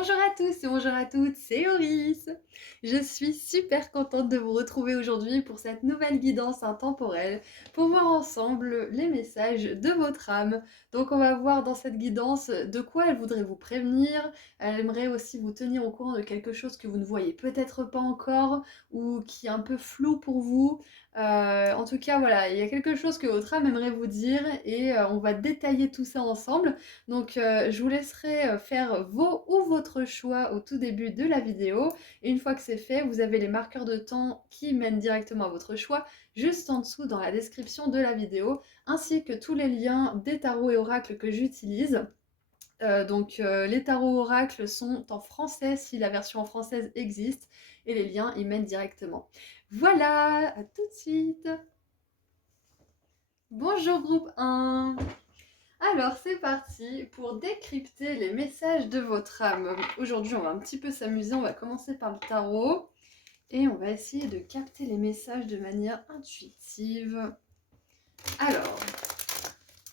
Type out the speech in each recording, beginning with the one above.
Bonjour à tous et bonjour à toutes, c'est Oris. Je suis super contente de vous retrouver aujourd'hui pour cette nouvelle guidance intemporelle pour voir ensemble les messages de votre âme. Donc on va voir dans cette guidance de quoi elle voudrait vous prévenir. Elle aimerait aussi vous tenir au courant de quelque chose que vous ne voyez peut-être pas encore ou qui est un peu flou pour vous. En tout cas voilà, il y a quelque chose que votre âme aimerait vous dire et on va détailler tout ça ensemble. Donc je vous laisserai faire vos ou votre choix au tout début de la vidéo. Et une fois que c'est fait, vous avez les marqueurs de temps qui mènent directement à votre choix juste en dessous dans la description de la vidéo, ainsi que tous les liens des tarots et oracles que j'utilise. Les tarots oracles sont en français si la version en française existe, et les liens y mènent directement. Voilà, à tout de suite. Bonjour groupe 1. Alors c'est parti pour décrypter les messages de votre âme. Aujourd'hui on va un petit peu s'amuser, on va commencer par le tarot et on va essayer de capter les messages de manière intuitive. Alors,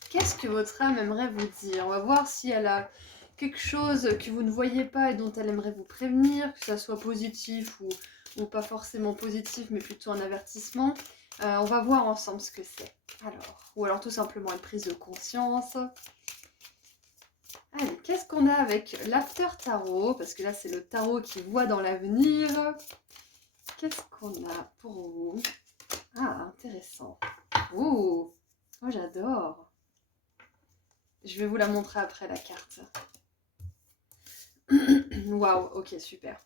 qu'est-ce que votre âme aimerait vous dire? On va voir si elle a quelque chose que vous ne voyez pas et dont elle aimerait vous prévenir, que ça soit positif ou pas forcément positif mais plutôt un avertissement. On va voir ensemble ce que c'est. Alors, ou alors tout simplement une prise de conscience. Allez, qu'est-ce qu'on a avec l'After Tarot? Parce que là, c'est le tarot qui voit dans l'avenir. Qu'est-ce qu'on a pour vous? Ah, intéressant. Oh, moi j'adore. Je vais vous la montrer après, la carte. Waouh, ok, super.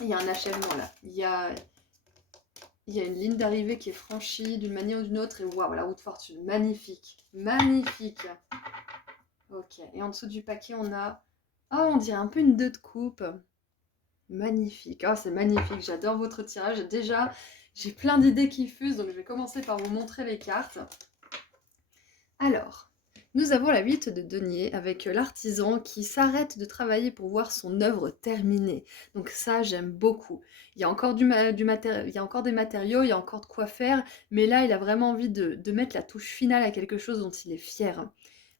Il y a un achèvement là. Il y a une ligne d'arrivée qui est franchie d'une manière ou d'une autre. Et waouh, la roue de fortune. Magnifique. Magnifique. Ok, et en dessous du paquet, on a... Oh, on dirait un peu une 2 de coupe. Magnifique. Oh, c'est magnifique. J'adore votre tirage. Déjà, j'ai plein d'idées qui fusent, donc je vais commencer par vous montrer les cartes. Alors, nous avons la 8 de denier avec l'artisan qui s'arrête de travailler pour voir son œuvre terminée. Donc ça, j'aime beaucoup. Il y a encore il y a encore des matériaux, il y a encore de quoi faire, mais là, il a vraiment envie de mettre la touche finale à quelque chose dont il est fier.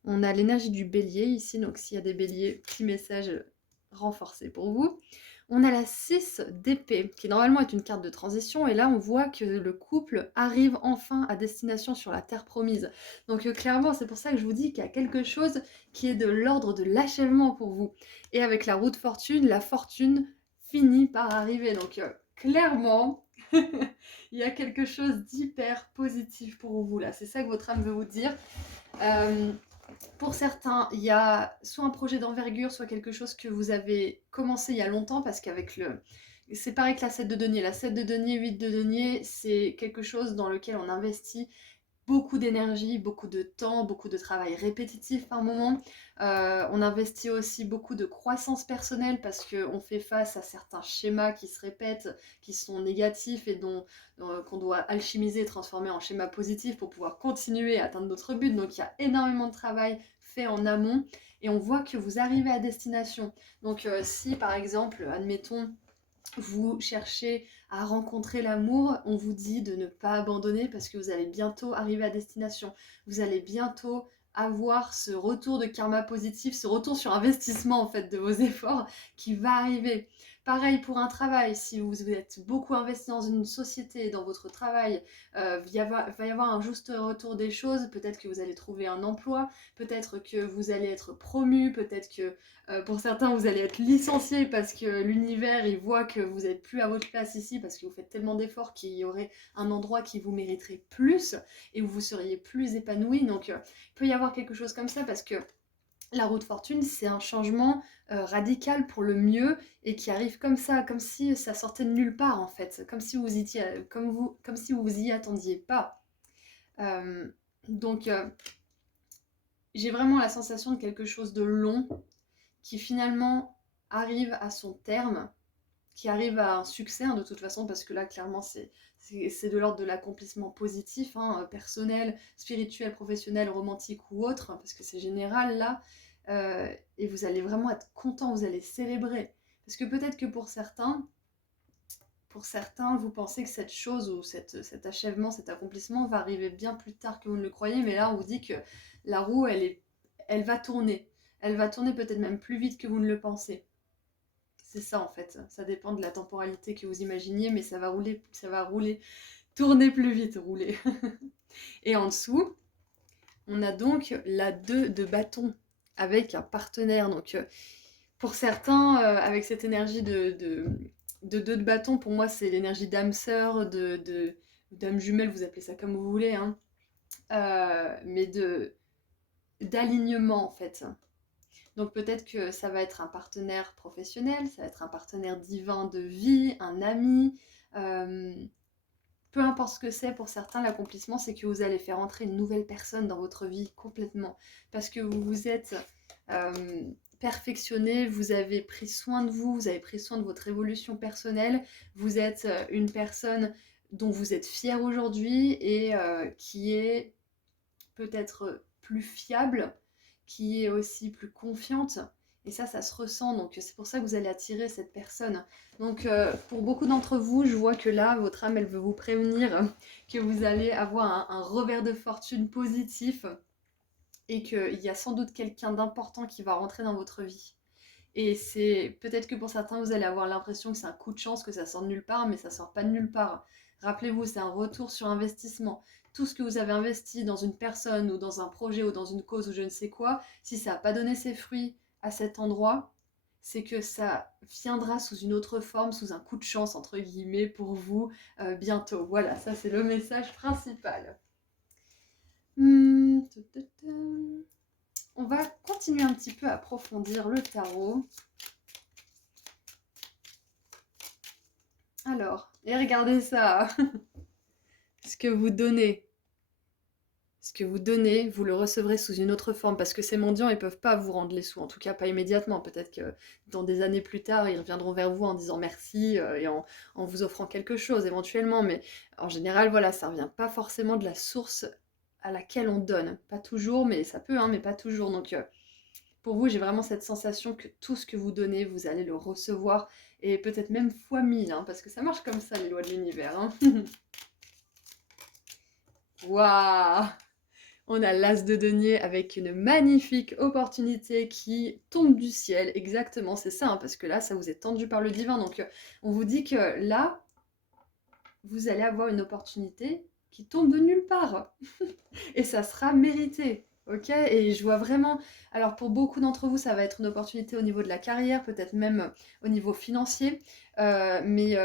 On a l'énergie du bélier ici, donc s'il y a des béliers, petit message renforcé pour vous. On a la 6 d'épée, qui normalement est une carte de transition, et là on voit que le couple arrive enfin à destination sur la terre promise. Donc clairement, c'est pour ça que je vous dis qu'il y a quelque chose qui est de l'ordre de l'achèvement pour vous. Et avec la roue de fortune, la fortune finit par arriver. Donc clairement, il y a quelque chose d'hyper positif pour vous là. C'est ça que votre âme veut vous dire. Pour certains, il y a soit un projet d'envergure, soit quelque chose que vous avez commencé il y a longtemps, parce qu'avec le... C'est pareil que la 7 de denier. La 7 de denier, 8 de denier, c'est quelque chose dans lequel on investit beaucoup d'énergie, beaucoup de temps, beaucoup de travail répétitif par moment. On investit aussi beaucoup de croissance personnelle parce qu'on fait face à certains schémas qui se répètent, qui sont négatifs et qu'on doit alchimiser et transformer en schémas positifs pour pouvoir continuer à atteindre notre but. Donc il y a énormément de travail fait en amont et on voit que vous arrivez à destination. Donc si par exemple, admettons, vous cherchez à rencontrer l'amour, on vous dit de ne pas abandonner parce que vous allez bientôt arriver à destination. Vous allez bientôt avoir ce retour de karma positif, ce retour sur investissement en fait de vos efforts qui va arriver. Pareil pour un travail, si vous êtes beaucoup investi dans une société, dans votre travail, va y avoir un juste retour des choses. Peut-être que vous allez trouver un emploi, peut-être que vous allez être promu, peut-être que pour certains, vous allez être licencié parce que l'univers, il voit que vous n'êtes plus à votre place ici parce que vous faites tellement d'efforts qu'il y aurait un endroit qui vous mériterait plus et où vous seriez plus épanoui. Donc, il peut y avoir quelque chose comme ça parce que la roue de fortune, c'est un changement radical pour le mieux et qui arrive comme ça, comme si ça sortait de nulle part en fait, comme si comme si vous y attendiez pas. Euh, donc, j'ai vraiment la sensation de quelque chose de long qui finalement arrive à son terme, qui arrive à un succès de toute façon, parce que là clairement c'est de l'ordre de l'accomplissement positif, personnel, spirituel, professionnel, romantique ou autre, parce que c'est général là, et vous allez vraiment être content, vous allez célébrer. Parce que peut-être que pour certains, vous pensez que cette chose ou cet achèvement, cet accomplissement va arriver bien plus tard que vous ne le croyez, mais là on vous dit que la roue, elle va tourner. Elle va tourner peut-être même plus vite que vous ne le pensez. C'est ça en fait. Ça dépend de la temporalité que vous imaginiez, mais ça va rouler, tourner plus vite, rouler. Et en dessous, on a donc la 2 de bâton avec un partenaire. Donc pour certains, avec cette énergie de 2 de bâton, pour moi c'est l'énergie d'âme sœur, d'âme jumelle, vous appelez ça comme vous voulez, hein. Mais d'alignement en fait. Donc peut-être que ça va être un partenaire professionnel, ça va être un partenaire divin de vie, un ami. euh, Peu importe ce que c'est, pour certains, l'accomplissement, c'est que vous allez faire entrer une nouvelle personne dans votre vie complètement. Parce que vous vous êtes euh, perfectionné, vous avez pris soin de vous, vous avez pris soin de votre évolution personnelle, vous êtes une personne dont vous êtes fier aujourd'hui et qui est peut-être plus fiable, qui est aussi plus confiante. Et ça se ressent. Donc c'est pour ça que vous allez attirer cette personne. Donc pour beaucoup d'entre vous, je vois que là, votre âme, elle veut vous prévenir que vous allez avoir un revers de fortune positif et qu'il y a sans doute quelqu'un d'important qui va rentrer dans votre vie. Et c'est peut-être que pour certains, vous allez avoir l'impression que c'est un coup de chance, que ça sort de nulle part, mais ça sort pas de nulle part. Rappelez-vous, c'est un retour sur investissement. Tout ce que vous avez investi dans une personne ou dans un projet ou dans une cause ou je ne sais quoi, si ça n'a pas donné ses fruits à cet endroit, c'est que ça viendra sous une autre forme, sous un coup de chance, entre guillemets, pour vous bientôt. Voilà, ça c'est le message principal. On va continuer un petit peu à approfondir le tarot. Alors, et regardez ça. Ce que vous donnez, vous le recevrez sous une autre forme, parce que ces mendiants, ils peuvent pas vous rendre les sous, en tout cas pas immédiatement. Peut-être que dans des années plus tard, ils reviendront vers vous en disant merci et en vous offrant quelque chose éventuellement, mais en général, voilà, ça revient pas forcément de la source à laquelle on donne. Pas toujours, mais ça peut, hein, mais pas toujours. Donc pour vous, j'ai vraiment cette sensation que tout ce que vous donnez, vous allez le recevoir, et peut-être même fois 1000, hein, parce que ça marche comme ça, les lois de l'univers. Hein. Waouh! On a l'as de denier avec une magnifique opportunité qui tombe du ciel. Exactement, c'est ça, hein, parce que là, ça vous est tendu par le divin. Donc, on vous dit que là, vous allez avoir une opportunité qui tombe de nulle part. Et ça sera mérité. Ok, et je vois vraiment. Alors pour beaucoup d'entre vous, ça va être une opportunité au niveau de la carrière, peut-être même au niveau financier. Mais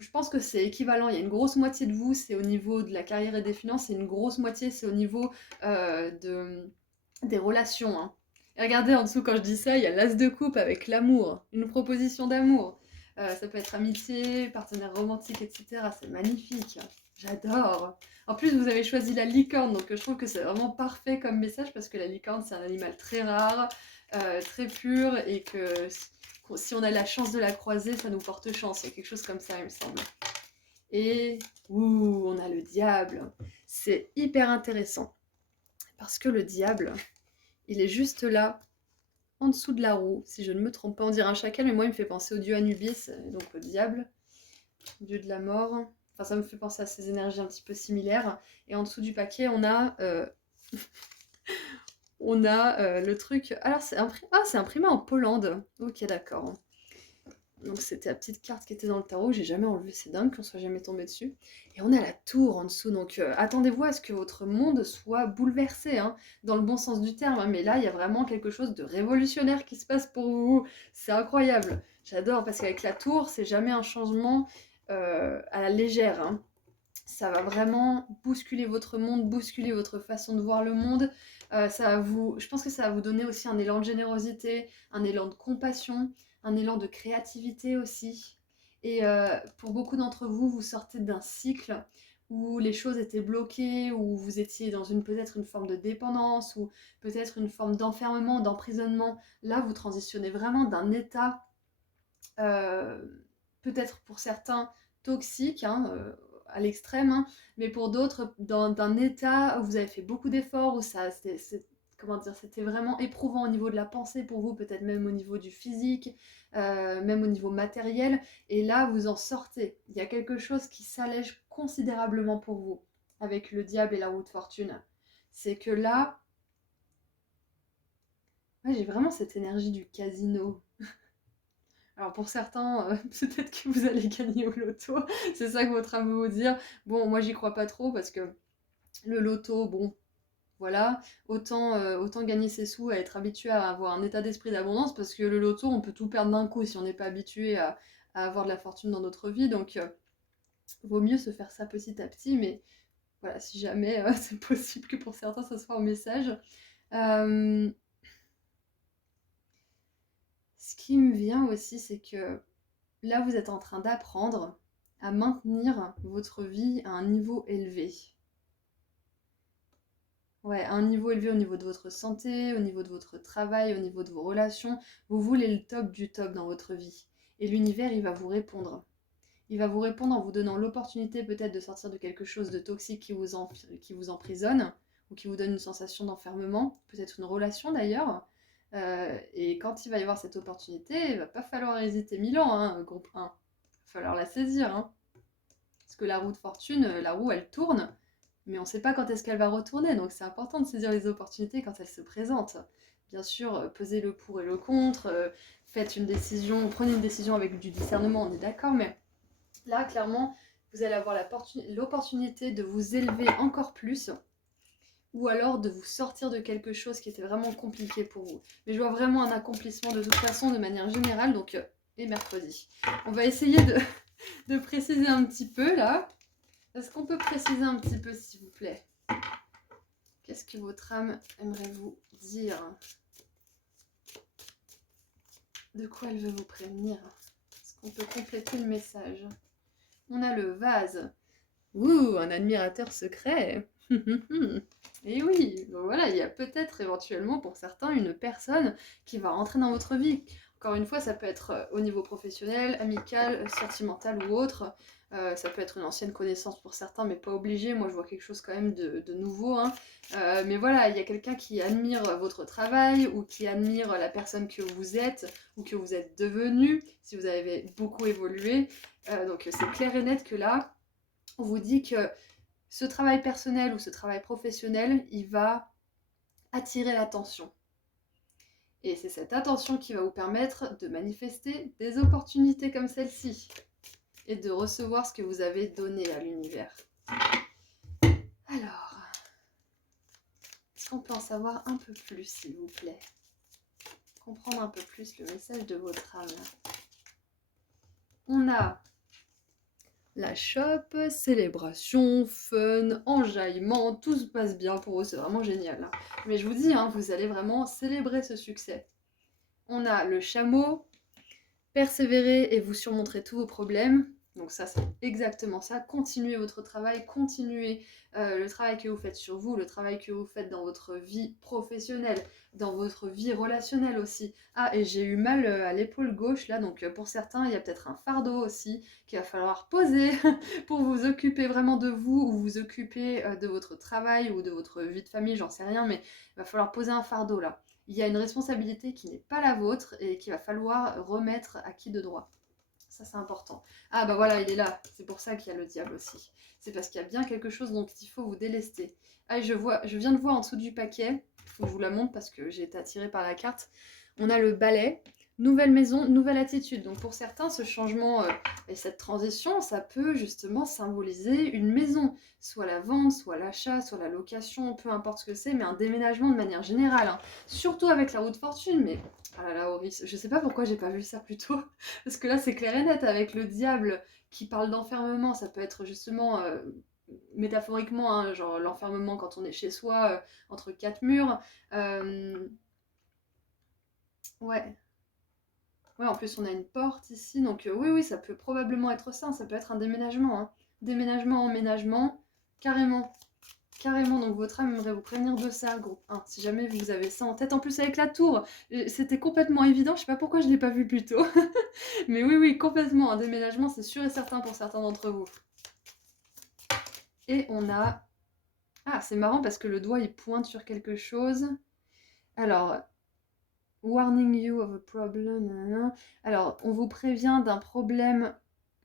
je pense que c'est équivalent. Il y a une grosse moitié de vous, c'est au niveau de la carrière et des finances, et une grosse moitié, c'est au niveau des relations. Hein. Et regardez en dessous, quand je dis ça, il y a l'as de coupe avec l'amour, une proposition d'amour. Ça peut être amitié, partenaire romantique, etc. C'est magnifique. J'adore. En plus, vous avez choisi la licorne, donc je trouve que c'est vraiment parfait comme message parce que la licorne, c'est un animal très rare, très pur, et que si on a la chance de la croiser, ça nous porte chance. Il y a quelque chose comme ça, il me semble. Et on a le diable. C'est hyper intéressant parce que le diable, il est juste là, en dessous de la roue, si je ne me trompe pas. On dirait un chacal, mais moi, il me fait penser au dieu Anubis, donc au diable, dieu de la mort. Enfin, ça me fait penser à ces énergies un petit peu similaires. Et en dessous du paquet, on a, le truc. Alors, c'est imprimé en Pologne. Ok, d'accord. Donc, c'était la petite carte qui était dans le tarot. J'ai jamais enlevé. C'est dingue qu'on soit jamais tombé dessus. Et on a la tour en dessous. Donc, attendez-vous à ce que votre monde soit bouleversé, hein, dans le bon sens du terme. Hein. Mais là, il y a vraiment quelque chose de révolutionnaire qui se passe pour vous. C'est incroyable. J'adore parce qu'avec la tour, c'est jamais un changement à la légère. Hein. Ça va vraiment bousculer votre monde, bousculer votre façon de voir le monde. Je pense que ça va vous donner aussi un élan de générosité, un élan de compassion, un élan de créativité aussi. Et pour beaucoup d'entre vous, vous sortez d'un cycle où les choses étaient bloquées, où vous étiez dans peut-être une forme de dépendance, ou peut-être une forme d'enfermement, d'emprisonnement. Là, vous transitionnez vraiment d'un état, euh, peut-être pour certains, toxique, hein, à l'extrême, hein, mais pour d'autres, d'un état où vous avez fait beaucoup d'efforts, où comment dire, c'était vraiment éprouvant au niveau de la pensée pour vous, peut-être même au niveau du physique, même au niveau matériel, et là, vous en sortez. Il y a quelque chose qui s'allège considérablement pour vous, avec le diable et la roue de fortune. C'est que là, ouais, j'ai vraiment cette énergie du casino. Alors pour certains, peut-être que vous allez gagner au loto, c'est ça que votre âme veut vous dire. Bon, moi j'y crois pas trop parce que le loto, bon, voilà, autant gagner ses sous, à être habitué à avoir un état d'esprit d'abondance, parce que le loto, on peut tout perdre d'un coup si on n'est pas habitué à avoir de la fortune dans notre vie, donc vaut mieux se faire ça petit à petit, mais voilà, si jamais c'est possible que pour certains ça soit un message. Euh, Ce qui me vient aussi, c'est que là, vous êtes en train d'apprendre à maintenir votre vie à un niveau élevé. Ouais, à un niveau élevé au niveau de votre santé, au niveau de votre travail, au niveau de vos relations. Vous voulez le top du top dans votre vie. Et l'univers, il va vous répondre. Il va vous répondre en vous donnant l'opportunité peut-être de sortir de quelque chose de toxique qui vous emprisonne ou qui vous donne une sensation d'enfermement, peut-être une relation d'ailleurs. Et quand il va y avoir cette opportunité, il va pas falloir hésiter 1000 ans, hein, groupe 1. Il va falloir la saisir. Hein. Parce que la roue de fortune, la roue, elle tourne, mais on ne sait pas quand est-ce qu'elle va retourner. Donc c'est important de saisir les opportunités quand elles se présentent. Bien sûr, pesez le pour et le contre, faites une décision, prenez une décision avec du discernement, on est d'accord, mais là, clairement, vous allez avoir l'opportunité de vous élever encore plus ou alors de vous sortir de quelque chose qui était vraiment compliqué pour vous. Mais je vois vraiment un accomplissement de toute façon, de manière générale, donc et mercredi. On va essayer de préciser un petit peu là. Est-ce qu'on peut préciser un petit peu, s'il vous plaît? Qu'est-ce que votre âme aimerait vous dire? De quoi elle veut vous prévenir? Est-ce qu'on peut compléter le message? On a le vase. Ouh, un admirateur secret. Et oui, donc voilà, il y a peut-être éventuellement pour certains une personne qui va rentrer dans votre vie. Encore une fois, ça peut être au niveau professionnel, amical, sentimental ou autre. Ça peut être une ancienne connaissance pour certains, mais pas obligé. Moi, je vois quelque chose quand même de nouveau. Hein. Mais voilà, il y a quelqu'un qui admire votre travail ou qui admire la personne que vous êtes ou que vous êtes devenu, si vous avez beaucoup évolué. Donc c'est clair et net que là, on vous dit que ce travail personnel ou ce travail professionnel, il va attirer l'attention. Et c'est cette attention qui va vous permettre de manifester des opportunités comme celle-ci et de recevoir ce que vous avez donné à l'univers. Alors, est-ce qu'on peut en savoir un peu plus, s'il vous plaît? Comprendre un peu plus le message de votre âme. On a la shop, célébration, fun, enjaillement, tout se passe bien pour eux, c'est vraiment génial. Hein. Mais je vous dis, hein, vous allez vraiment célébrer ce succès. On a le chameau, persévérer et vous surmonterez tous vos problèmes. Donc ça, c'est exactement ça. Continuez votre travail, continuez le travail que vous faites sur vous, le travail que vous faites dans votre vie professionnelle, dans votre vie relationnelle aussi. Ah, et j'ai eu mal à l'épaule gauche, là, donc pour certains, il y a peut-être un fardeau aussi qu'il va falloir poser pour vous occuper vraiment de vous ou vous occuper de votre travail ou de votre vie de famille, j'en sais rien, mais il va falloir poser un fardeau là. Il y a une responsabilité qui n'est pas la vôtre et qu'il va falloir remettre à qui de droit. Ça, c'est important. Ah, bah voilà, il est là. C'est pour ça qu'il y a le diable aussi. C'est parce qu'il y a bien quelque chose dont il faut vous délester. Ah, je viens de voir en dessous du paquet. Il faut que je vous la montre parce que j'ai été attirée par la carte. On a le balai. Nouvelle maison, nouvelle attitude. Donc pour certains, ce changement et cette transition, ça peut justement symboliser une maison. Soit la vente, soit l'achat, soit la location, peu importe ce que c'est, mais un déménagement de manière générale. Hein. Surtout avec la roue de fortune, mais... Ah là là, Horis, je sais pas pourquoi j'ai pas vu ça plus tôt. Parce que là, c'est clair et net avec le diable qui parle d'enfermement. Ça peut être justement, métaphoriquement, hein, genre l'enfermement quand on est chez soi, entre quatre murs. Ouais. Ouais, en plus, on a une porte ici. Donc, oui, oui, ça peut probablement être ça. Ça peut être un déménagement. Hein. Déménagement, emménagement, carrément. Carrément, donc votre âme aimerait vous prévenir de ça, groupe 1, si jamais vous avez ça en tête. En plus avec la tour, c'était complètement évident, je sais pas pourquoi je l'ai pas vu plus tôt. Mais oui, oui, complètement, un déménagement, c'est sûr et certain pour certains d'entre vous. Et on a... Ah, c'est marrant parce que le doigt, il pointe sur quelque chose. Alors, warning you of a problem. Nanana. Alors, on vous prévient d'un problème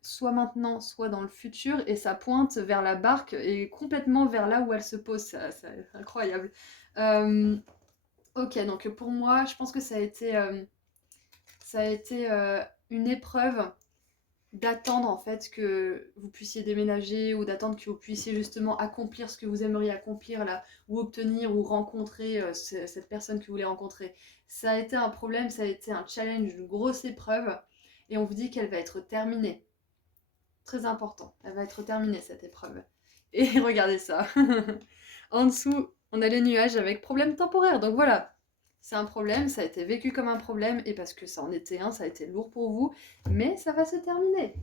soit maintenant, soit dans le futur, et ça pointe vers la barque et complètement vers là où elle se pose. C'est incroyable. Ok, donc pour moi, je pense que ça a été une épreuve d'attendre en fait que vous puissiez déménager ou d'attendre que vous puissiez justement accomplir ce que vous aimeriez accomplir là ou obtenir ou rencontrer cette personne que vous voulez rencontrer. Ça a été un problème, ça a été un challenge, une grosse épreuve et on vous dit qu'elle va être terminée. Très important, elle va être terminée cette épreuve. Et regardez ça. En dessous, on a les nuages avec problème temporaire. Donc voilà, c'est un problème, ça a été vécu comme un problème, et parce que ça en était un, ça a été lourd pour vous, mais ça va se terminer.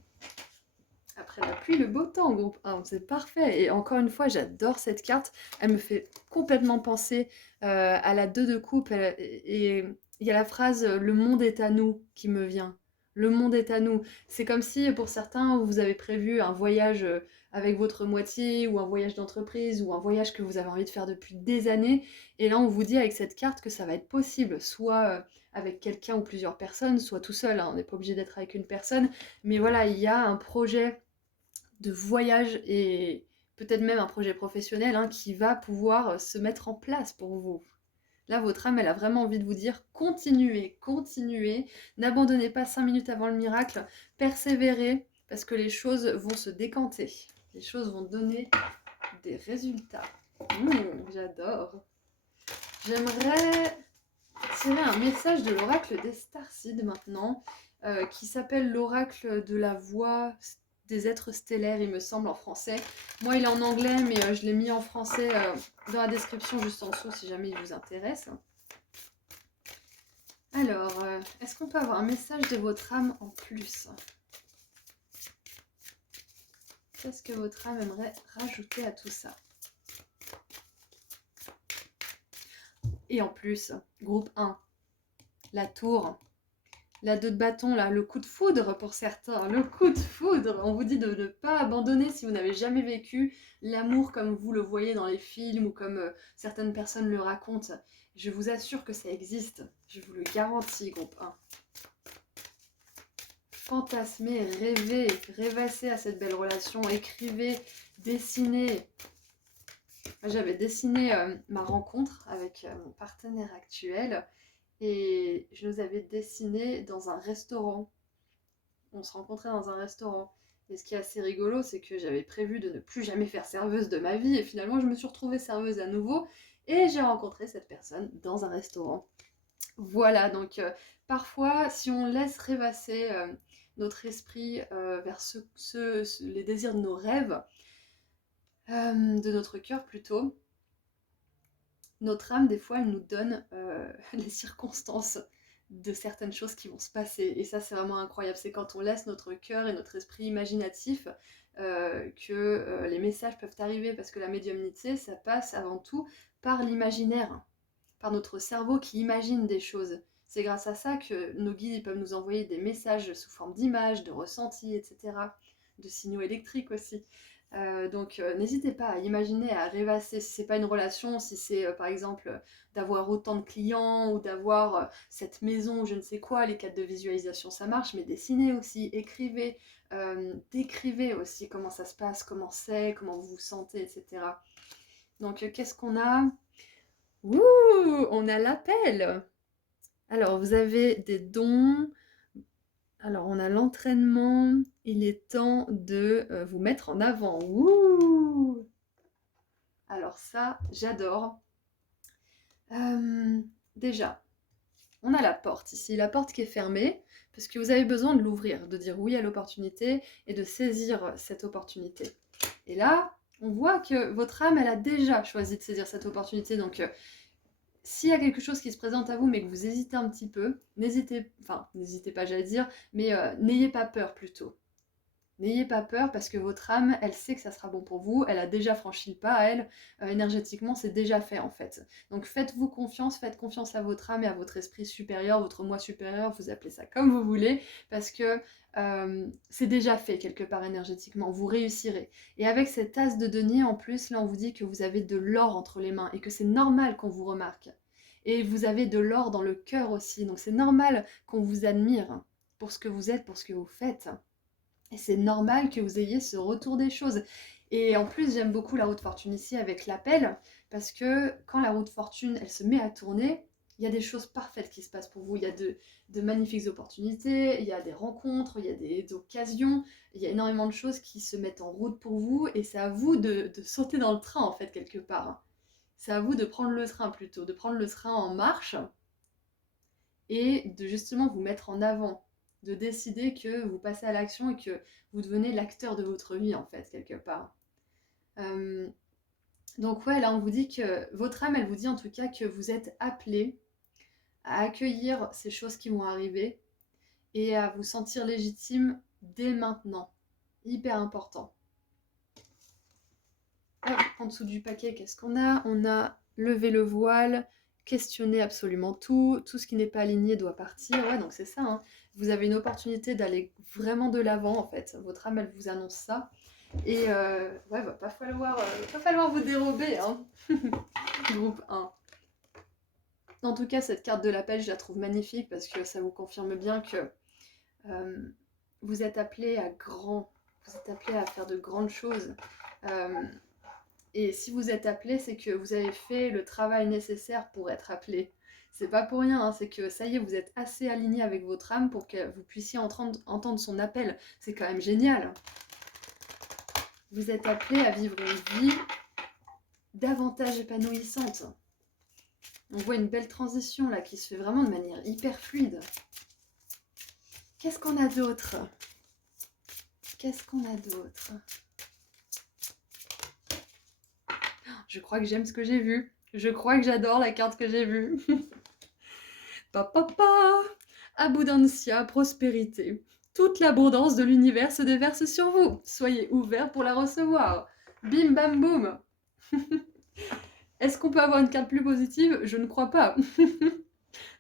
Après la pluie, le beau temps, groupe 1, c'est parfait. Et encore une fois, j'adore cette carte. Elle me fait complètement penser à la 2 de coupe. Et il y a la phrase Le monde est à nous qui me vient. Le monde est à nous. C'est comme si pour certains, vous avez prévu un voyage avec votre moitié, ou un voyage d'entreprise, ou un voyage que vous avez envie de faire depuis des années. Et là, on vous dit avec cette carte que ça va être possible, soit avec quelqu'un ou plusieurs personnes, soit tout seul. Hein, on n'est pas obligé d'être avec une personne. Mais voilà, il y a un projet de voyage et peut-être même un projet professionnel hein, qui va pouvoir se mettre en place pour vous. Là, votre âme, elle a vraiment envie de vous dire continuez, continuez, n'abandonnez pas 5 minutes avant le miracle, persévérez, parce que les choses vont se décanter. Les choses vont donner des résultats. J'adore. J'aimerais tirer un message de l'oracle des Starseeds maintenant, qui s'appelle l'oracle de la voix des êtres stellaires, il me semble, en français. Moi, il est en anglais, mais je l'ai mis en français dans la description juste en dessous, si jamais il vous intéresse. Alors, est-ce qu'on peut avoir un message de votre âme en plus? Qu'est-ce que votre âme aimerait rajouter à tout ça? Et en plus, groupe 1, la tour. La 2 de bâton, là, le coup de foudre pour certains, le coup de foudre. On vous dit de ne pas abandonner si vous n'avez jamais vécu l'amour comme vous le voyez dans les films ou comme certaines personnes le racontent. Je vous assure que ça existe, je vous le garantis, groupe 1. Fantasmez, rêvez, rêvassez à cette belle relation, écrivez, dessinez. J'avais dessiné ma rencontre avec mon partenaire actuel. Et je nous avais dessiné dans un restaurant. On se rencontrait dans un restaurant. Et ce qui est assez rigolo, c'est que j'avais prévu de ne plus jamais faire serveuse de ma vie. Et finalement, je me suis retrouvée serveuse à nouveau. Et j'ai rencontré cette personne dans un restaurant. Voilà, donc parfois, si on laisse rêvasser notre esprit vers les désirs de nos rêves, de notre cœur plutôt, notre âme, des fois, elle nous donne les circonstances de certaines choses qui vont se passer. Et ça, c'est vraiment incroyable. C'est quand on laisse notre cœur et notre esprit imaginatif que les messages peuvent arriver. Parce que la médiumnité, ça passe avant tout par l'imaginaire, par notre cerveau qui imagine des choses. C'est grâce à ça que nos guides ils peuvent nous envoyer des messages sous forme d'images, de ressentis, etc. De signaux électriques aussi. Donc n'hésitez pas à imaginer, à rêvasser si c'est pas une relation, si c'est par exemple d'avoir autant de clients ou d'avoir cette maison ou je ne sais quoi, les cartes de visualisation ça marche, mais dessinez aussi, écrivez, décrivez aussi comment ça se passe, comment c'est, comment vous vous sentez, etc. Donc qu'est-ce qu'on a? Ouh, on a l'appel. Alors vous avez des dons. Alors, on a l'entraînement. Il est temps de vous mettre en avant. Ouh! Alors ça, j'adore. Déjà, on a la porte ici, la porte qui est fermée, parce que vous avez besoin de l'ouvrir, de dire oui à l'opportunité et de saisir cette opportunité. Et là, on voit que votre âme, elle a déjà choisi de saisir cette opportunité, donc s'il y a quelque chose qui se présente à vous mais que vous hésitez un petit peu, n'hésitez pas j'allais dire, mais n'ayez pas peur plutôt. N'ayez pas peur parce que votre âme, elle sait que ça sera bon pour vous, elle a déjà franchi le pas, elle, énergétiquement, c'est déjà fait en fait. Donc faites-vous confiance, faites confiance à votre âme et à votre esprit supérieur, votre moi supérieur, vous appelez ça comme vous voulez, parce que c'est déjà fait quelque part énergétiquement, vous réussirez. Et avec cet as de denier en plus, là on vous dit que vous avez de l'or entre les mains et que c'est normal qu'on vous remarque. Et vous avez de l'or dans le cœur aussi, donc c'est normal qu'on vous admire pour ce que vous êtes, pour ce que vous faites. Et c'est normal que vous ayez ce retour des choses. Et en plus, j'aime beaucoup la roue de fortune ici avec l'appel, parce que quand la roue de fortune, elle se met à tourner, Il y a des choses parfaites qui se passent pour vous. Il y a de magnifiques opportunités, il y a des rencontres, il y a des occasions, il y a énormément de choses qui se mettent en route pour vous et c'est à vous de sauter dans le train en fait quelque part. C'est à vous de prendre le train plutôt, de prendre le train en marche et de justement vous mettre en avant, de décider que vous passez à l'action et que vous devenez l'acteur de votre vie en fait quelque part. Euh, donc ouais, là on vous dit que votre âme, elle vous dit en tout cas que vous êtes appelé à accueillir ces choses qui vont arriver et à vous sentir légitime dès maintenant. Hyper important. Hop, en dessous du paquet, qu'est-ce qu'on a? On a levé le voile, questionner absolument tout, tout ce qui n'est pas aligné doit partir. Ouais, donc c'est ça, hein. Vous avez une opportunité d'aller vraiment de l'avant, en fait. Votre âme, elle vous annonce ça. Et ouais, va pas falloir vous dérober, hein. Groupe 1. En tout cas, cette carte de l'appel, je la trouve magnifique parce que ça vous confirme bien que euh, vous êtes appelé à grand, vous êtes appelé à faire de grandes choses. Euh, et si vous êtes appelé, c'est que vous avez fait le travail nécessaire pour être appelé. C'est pas pour rien, hein, c'est que ça y est, vous êtes assez aligné avec votre âme pour que vous puissiez entendre son appel. C'est quand même génial. Vous êtes appelé à vivre une vie davantage épanouissante. On voit une belle transition là qui se fait vraiment de manière hyper fluide. Qu'est-ce qu'on a d'autre? Qu'est-ce qu'on a d'autre? Je crois que j'aime ce que j'ai vu. Je crois que j'adore la carte que j'ai vue. Papa, abundancia, prospérité. Toute l'abondance de l'univers se déverse sur vous. Soyez ouverts pour la recevoir. Bim bam boum. Est-ce qu'on peut avoir une carte plus positive? Je ne crois pas.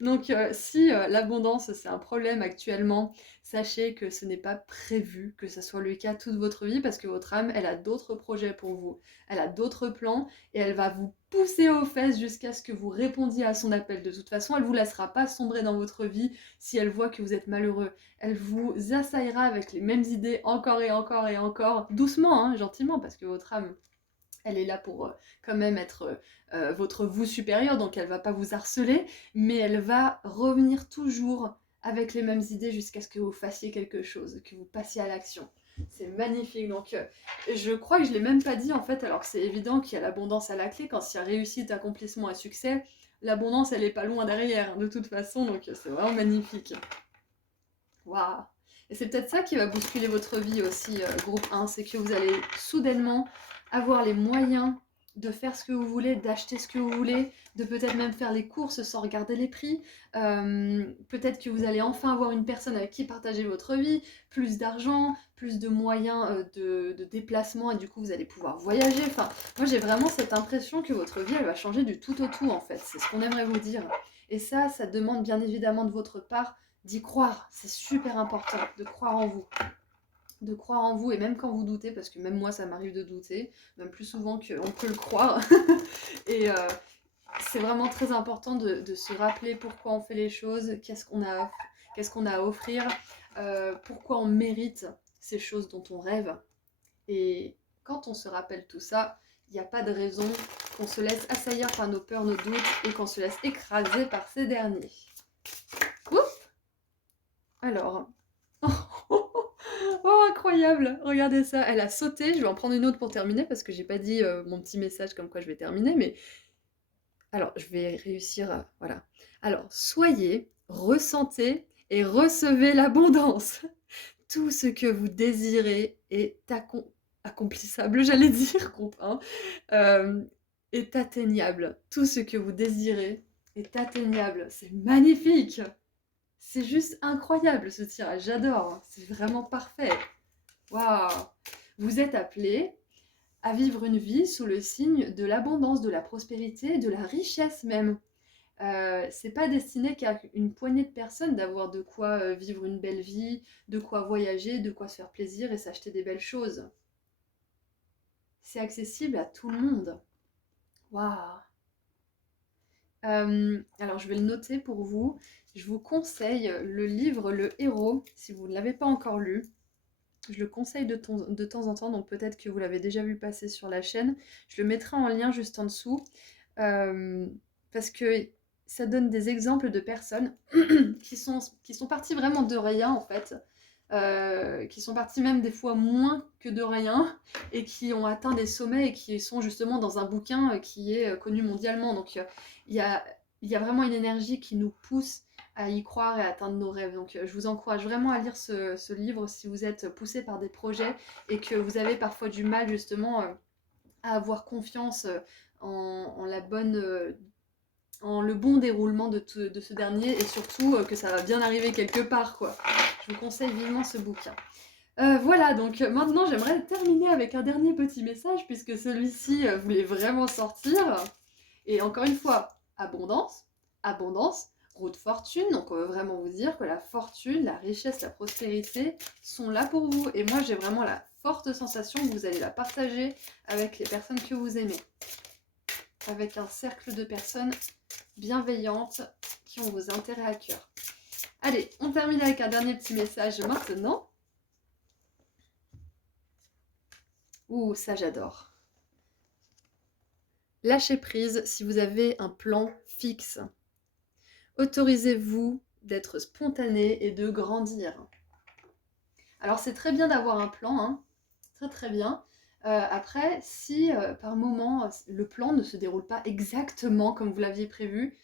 Donc si l'abondance c'est un problème actuellement, sachez que ce n'est pas prévu que ça soit le cas toute votre vie parce que votre âme, elle a d'autres projets pour vous, elle a d'autres plans et elle va vous pousser aux fesses jusqu'à ce que vous répondiez à son appel. De toute façon, elle ne vous laissera pas sombrer dans votre vie si elle voit que vous êtes malheureux. Elle vous assaillera avec les mêmes idées encore et encore et encore, doucement, hein, gentiment, parce que votre âme, elle est là pour quand même être votre vous supérieur, donc elle va pas vous harceler, mais elle va revenir toujours avec les mêmes idées jusqu'à ce que vous fassiez quelque chose, que vous passiez à l'action. C'est magnifique, donc je crois que je l'ai même pas dit en fait, alors que c'est évident qu'il y a l'abondance à la clé, quand il y a réussite, accomplissement et succès, l'abondance elle est pas loin derrière, de toute façon, donc c'est vraiment magnifique. Waouh! Et c'est peut-être ça qui va bousculer votre vie aussi, groupe 1, c'est que vous allez soudainement avoir les moyens de faire ce que vous voulez, d'acheter ce que vous voulez, de peut-être même faire les courses sans regarder les prix. Peut-être que vous allez enfin avoir une personne avec qui partager votre vie, plus d'argent, plus de moyens de déplacement et du coup vous allez pouvoir voyager. Enfin, moi j'ai vraiment cette impression que votre vie elle va changer du tout au tout en fait. C'est ce qu'on aimerait vous dire. Et ça demande bien évidemment de votre part d'y croire. C'est super important de croire en vous. De croire en vous, et même quand vous doutez, parce que même moi ça m'arrive de douter, même plus souvent qu'on peut le croire. Et c'est vraiment très important de se rappeler pourquoi on fait les choses, qu'est-ce qu'on a à offrir, pourquoi on mérite ces choses dont on rêve. Et quand on se rappelle tout ça, il n'y a pas de raison qu'on se laisse assaillir par nos peurs, nos doutes, et qu'on se laisse écraser par ces derniers. Ouf! Alors... Oh, incroyable! Regardez ça, elle a sauté. Je vais en prendre une autre pour terminer parce que j'ai pas dit mon petit message comme quoi je vais terminer, mais alors je vais réussir à... Voilà. Alors, soyez, ressentez et recevez l'abondance. Tout ce que vous désirez est accomplissable, j'allais dire, groupe 1, est atteignable. Tout ce que vous désirez est atteignable. C'est magnifique! C'est juste incroyable ce tirage, j'adore. C'est vraiment parfait. Waouh! Vous êtes appelé à vivre une vie sous le signe de l'abondance, de la prospérité, de la richesse même. C'est pas destiné qu'à une poignée de personnes d'avoir de quoi vivre une belle vie, de quoi voyager, de quoi se faire plaisir et s'acheter des belles choses. C'est accessible à tout le monde. Waouh! Alors je vais le noter pour vous. Je vous conseille le livre Le Héros, si vous ne l'avez pas encore lu. Je le conseille de temps en temps, donc peut-être que vous l'avez déjà vu passer sur la chaîne. Je le mettrai en lien juste en dessous. Parce que ça donne des exemples de personnes qui sont parties vraiment de rien, en fait, qui sont parties même des fois moins que de rien, et qui ont atteint des sommets et qui sont justement dans un bouquin qui est connu mondialement. Donc il y a, il y a vraiment une énergie qui nous pousse à y croire et à atteindre nos rêves. Donc je vous encourage vraiment à lire ce livre si vous êtes poussé par des projets et que vous avez parfois du mal justement à avoir confiance en la bonne en le bon déroulement de ce dernier, et surtout que ça va bien arriver quelque part, quoi. Je vous conseille vivement ce bouquin. Voilà, donc maintenant j'aimerais terminer avec un dernier petit message, puisque celui-ci voulait vraiment sortir. Et encore une fois, abondance, abondance, roue de fortune. Donc on veut vraiment vous dire que la fortune, la richesse, la prospérité sont là pour vous. Et moi j'ai vraiment la forte sensation que vous allez la partager avec les personnes que vous aimez. Avec un cercle de personnes bienveillantes qui ont vos intérêts à cœur. Allez, on termine avec un dernier petit message maintenant. Ouh, ça j'adore. Lâchez prise si vous avez un plan fixe. Autorisez-vous d'être spontané et de grandir. Alors c'est très bien d'avoir un plan, hein, très très bien. Après, si par moment le plan ne se déroule pas exactement comme vous l'aviez prévu,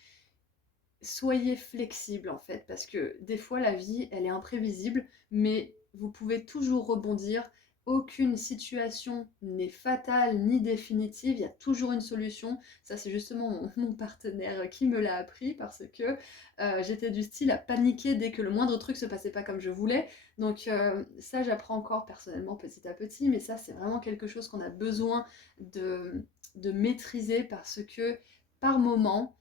soyez flexible en fait, parce que des fois la vie elle est imprévisible, mais vous pouvez toujours rebondir. Aucune situation n'est fatale ni définitive, il y a toujours une solution. Ça c'est justement mon partenaire qui me l'a appris, parce que j'étais du style à paniquer dès que le moindre truc se passait pas comme je voulais. Donc ça j'apprends encore personnellement petit à petit, mais ça c'est vraiment quelque chose qu'on a besoin de maîtriser, parce que par moment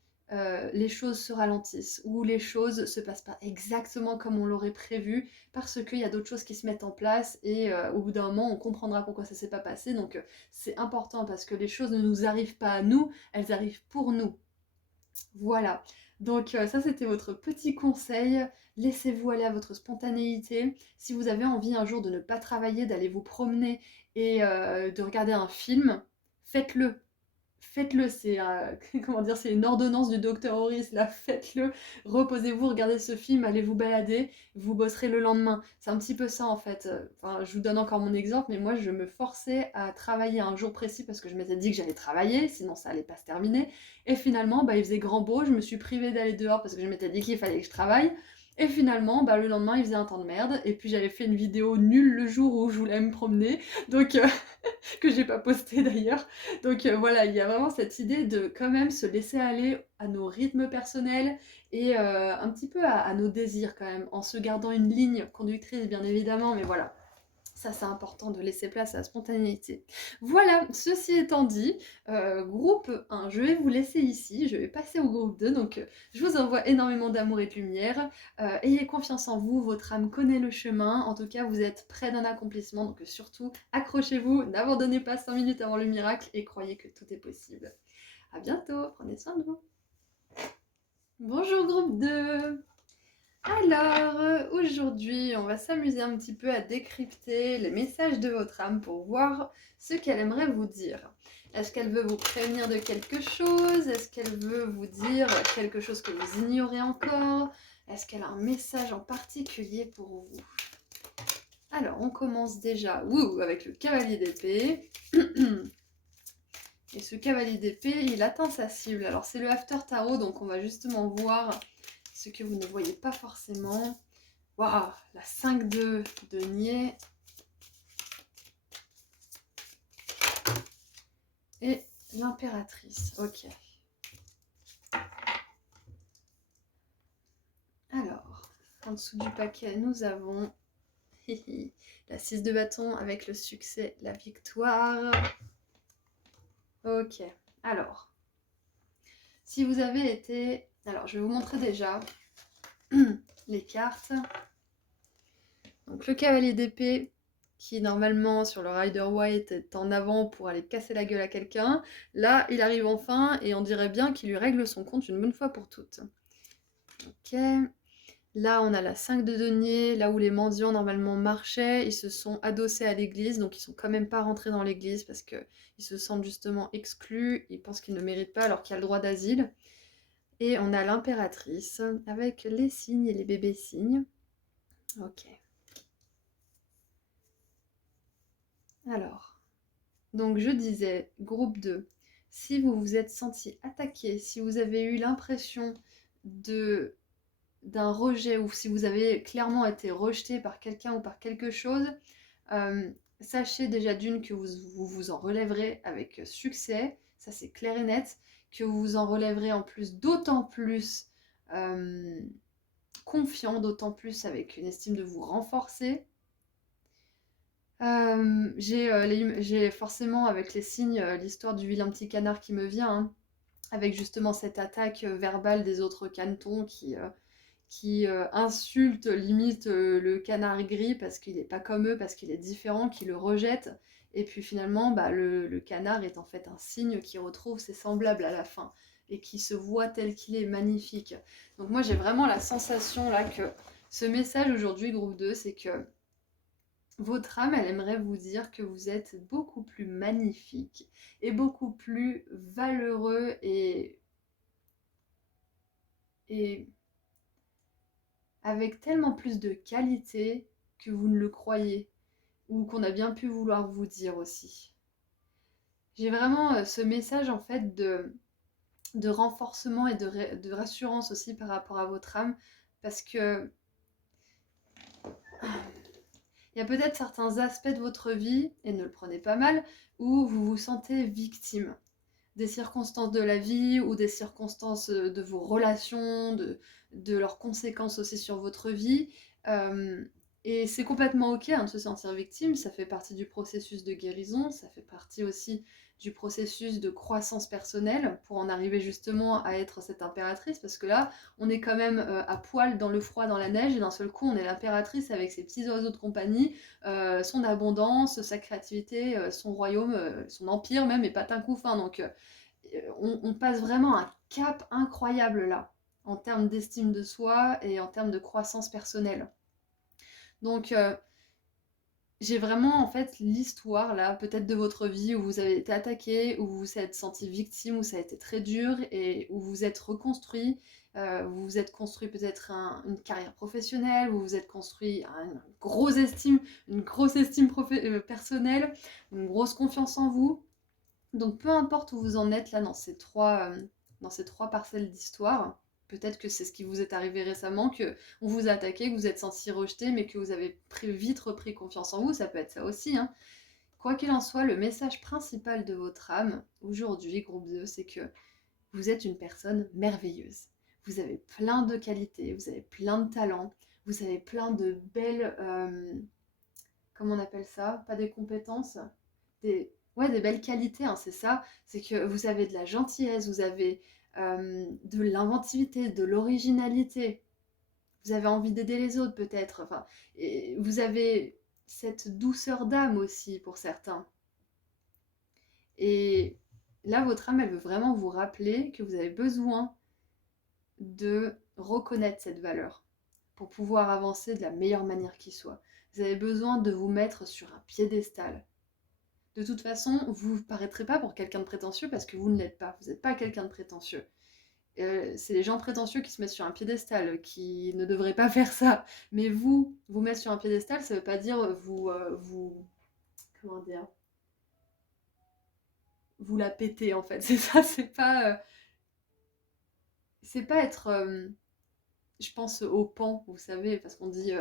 les choses se ralentissent, ou les choses se passent pas exactement comme on l'aurait prévu, parce qu'il y a d'autres choses qui se mettent en place, et au bout d'un moment on comprendra pourquoi ça s'est pas passé. Donc c'est important, parce que les choses ne nous arrivent pas à nous, elles arrivent pour nous. Voilà, donc ça c'était votre petit conseil. Laissez-vous aller à votre spontanéité. Si vous avez envie un jour de ne pas travailler, d'aller vous promener et de regarder un film, faites-le. Faites-le, c'est comment dire, c'est une ordonnance du docteur Horis, là, faites-le, reposez-vous, regardez ce film, allez vous balader, vous bosserez le lendemain. C'est un petit peu ça en fait. Enfin, je vous donne encore mon exemple, mais moi je me forçais à travailler un jour précis parce que je m'étais dit que j'allais travailler, sinon ça allait pas se terminer. Et finalement, bah, il faisait grand beau, je me suis privée d'aller dehors parce que je m'étais dit qu'il fallait que je travaille. Et finalement, bah, le lendemain, il faisait un temps de merde. Et puis j'avais fait une vidéo nulle le jour où je voulais me promener, donc que j'ai pas posté d'ailleurs. Donc voilà, il y a vraiment cette idée de quand même se laisser aller à nos rythmes personnels, et un petit peu à nos désirs quand même, en se gardant une ligne conductrice bien évidemment, mais voilà. Ça, c'est important de laisser place à la spontanéité. Voilà, ceci étant dit, groupe 1, je vais vous laisser ici, je vais passer au groupe 2, donc je vous envoie énormément d'amour et de lumière. Ayez confiance en vous, votre âme connaît le chemin, en tout cas vous êtes près d'un accomplissement, donc surtout accrochez-vous, n'abandonnez pas 5 minutes avant le miracle et croyez que tout est possible. A bientôt, prenez soin de vous. Bonjour groupe 2. Alors, aujourd'hui, on va s'amuser un petit peu à décrypter les messages de votre âme pour voir ce qu'elle aimerait vous dire. Est-ce qu'elle veut vous prévenir de quelque chose? Est-ce qu'elle veut vous dire quelque chose que vous ignorez encore? Est-ce qu'elle a un message en particulier pour vous? Alors, on commence déjà avec le cavalier d'épée. Et ce cavalier d'épée, il atteint sa cible. Alors, c'est le After Tarot, donc on va justement voir ce que vous ne voyez pas forcément. Waouh, la 5 de denier. Et l'impératrice. Ok. Alors, en dessous du paquet, nous avons la 6 de bâton avec le succès, la victoire. Ok. Alors, si vous avez été... Alors, je vais vous montrer déjà les cartes. Donc, le cavalier d'épée, qui normalement sur le Rider White est en avant pour aller casser la gueule à quelqu'un. Là, il arrive enfin et on dirait bien qu'il lui règle son compte une bonne fois pour toutes. Ok. Là, on a la 5 de denier, là où les mendiants normalement marchaient, ils se sont adossés à l'église, donc ils sont quand même pas rentrés dans l'église parce qu'ils se sentent justement exclus, ils pensent qu'ils ne méritent pas alors qu'il y a le droit d'asile. Et on a l'impératrice avec les cygnes et les bébés cygnes. Ok. Alors, donc je disais, groupe 2, si vous vous êtes senti attaqué, si vous avez eu l'impression d'un rejet ou si vous avez clairement été rejeté par quelqu'un ou par quelque chose, sachez déjà d'une que vous en relèverez avec succès, ça c'est clair et net, que vous vous en relèverez en plus d'autant plus confiant, d'autant plus avec une estime de vous renforcer. J'ai forcément avec les signes l'histoire du vilain petit canard qui me vient, hein, avec justement cette attaque verbale des autres canetons qui insulte limite le canard gris parce qu'il n'est pas comme eux, parce qu'il est différent, qui le rejette. Et puis finalement, bah, le canard est en fait un cygne qui retrouve ses semblables à la fin et qui se voit tel qu'il est magnifique. Donc moi j'ai vraiment la sensation là que ce message aujourd'hui, groupe 2, c'est que votre âme, elle aimerait vous dire que vous êtes beaucoup plus magnifique et beaucoup plus valeureux et avec tellement plus de qualité que vous ne le croyez, ou qu'on a bien pu vouloir vous dire aussi. J'ai vraiment ce message en fait de renforcement et de rassurance aussi par rapport à votre âme, parce que il y a peut-être certains aspects de votre vie, et ne le prenez pas mal, où vous vous sentez victime des circonstances de la vie ou des circonstances de vos relations, de leurs conséquences aussi sur votre vie. Euh, et c'est complètement ok hein, de se sentir victime, ça fait partie du processus de guérison, ça fait partie aussi du processus de croissance personnelle pour en arriver justement à être cette impératrice, parce que là, on est quand même à poil dans le froid, dans la neige, et d'un seul coup, on est l'impératrice avec ses petits oiseaux de compagnie, son abondance, sa créativité, son royaume, son empire même, et patin couffin. Donc, on passe vraiment un cap incroyable là, en termes d'estime de soi et en termes de croissance personnelle. Donc, j'ai vraiment en fait l'histoire là, peut-être de votre vie où vous avez été attaqué, où vous vous êtes senti victime, où ça a été très dur et où vous êtes reconstruit. Vous vous êtes construit peut-être une carrière professionnelle, vous vous êtes construit une grosse estime personnelle, une grosse confiance en vous. Donc peu importe où vous en êtes là dans ces trois parcelles d'histoire, peut-être que c'est ce qui vous est arrivé récemment, que on vous a attaqué, que vous êtes senti rejeté, mais que vous avez vite repris confiance en vous, ça peut être ça aussi, hein. Quoi qu'il en soit, le message principal de votre âme, aujourd'hui, groupe 2, c'est que vous êtes une personne merveilleuse. Vous avez plein de qualités, vous avez plein de talents, vous avez plein de belles... comment on appelle ça? Pas des compétences, ouais, des belles qualités, hein, c'est ça. C'est que vous avez de la gentillesse, vous avez de l'inventivité, de l'originalité. Vous avez envie d'aider les autres peut-être. Enfin, et vous avez cette douceur d'âme aussi pour certains. Et là, votre âme, elle veut vraiment vous rappeler que vous avez besoin de reconnaître cette valeur pour pouvoir avancer de la meilleure manière qui soit. Vous avez besoin de vous mettre sur un piédestal. De toute façon, vous ne paraîtrez pas pour quelqu'un de prétentieux parce que vous ne l'êtes pas. Vous n'êtes pas quelqu'un de prétentieux. C'est les gens prétentieux qui se mettent sur un piédestal, qui ne devraient pas faire ça. Mais vous mettre sur un piédestal, ça ne veut pas dire comment dire, vous la péter en fait. C'est ça, c'est pas être, je pense au pan, vous savez, parce qu'on dit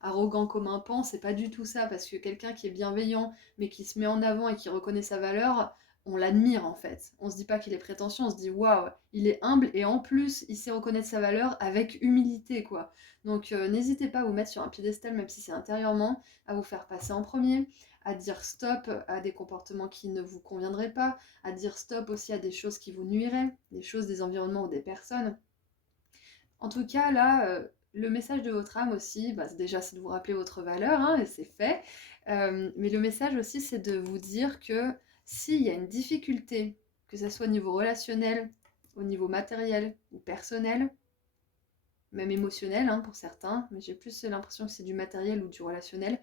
arrogant comme un pan, c'est pas du tout ça, parce que quelqu'un qui est bienveillant, mais qui se met en avant et qui reconnaît sa valeur, on l'admire en fait. On se dit pas qu'il est prétentieux, on se dit waouh, il est humble et en plus il sait reconnaître sa valeur avec humilité quoi. Donc n'hésitez pas à vous mettre sur un piédestal, même si c'est intérieurement, à vous faire passer en premier, à dire stop à des comportements qui ne vous conviendraient pas, à dire stop aussi à des choses qui vous nuiraient, des choses, des environnements ou des personnes. En tout cas, là, le message de votre âme aussi, bah, déjà, c'est de vous rappeler votre valeur, hein, et c'est fait. Mais le message aussi, c'est de vous dire que s'il y a une difficulté, que ce soit au niveau relationnel, au niveau matériel ou personnel, même émotionnel hein, pour certains, mais j'ai plus l'impression que c'est du matériel ou du relationnel.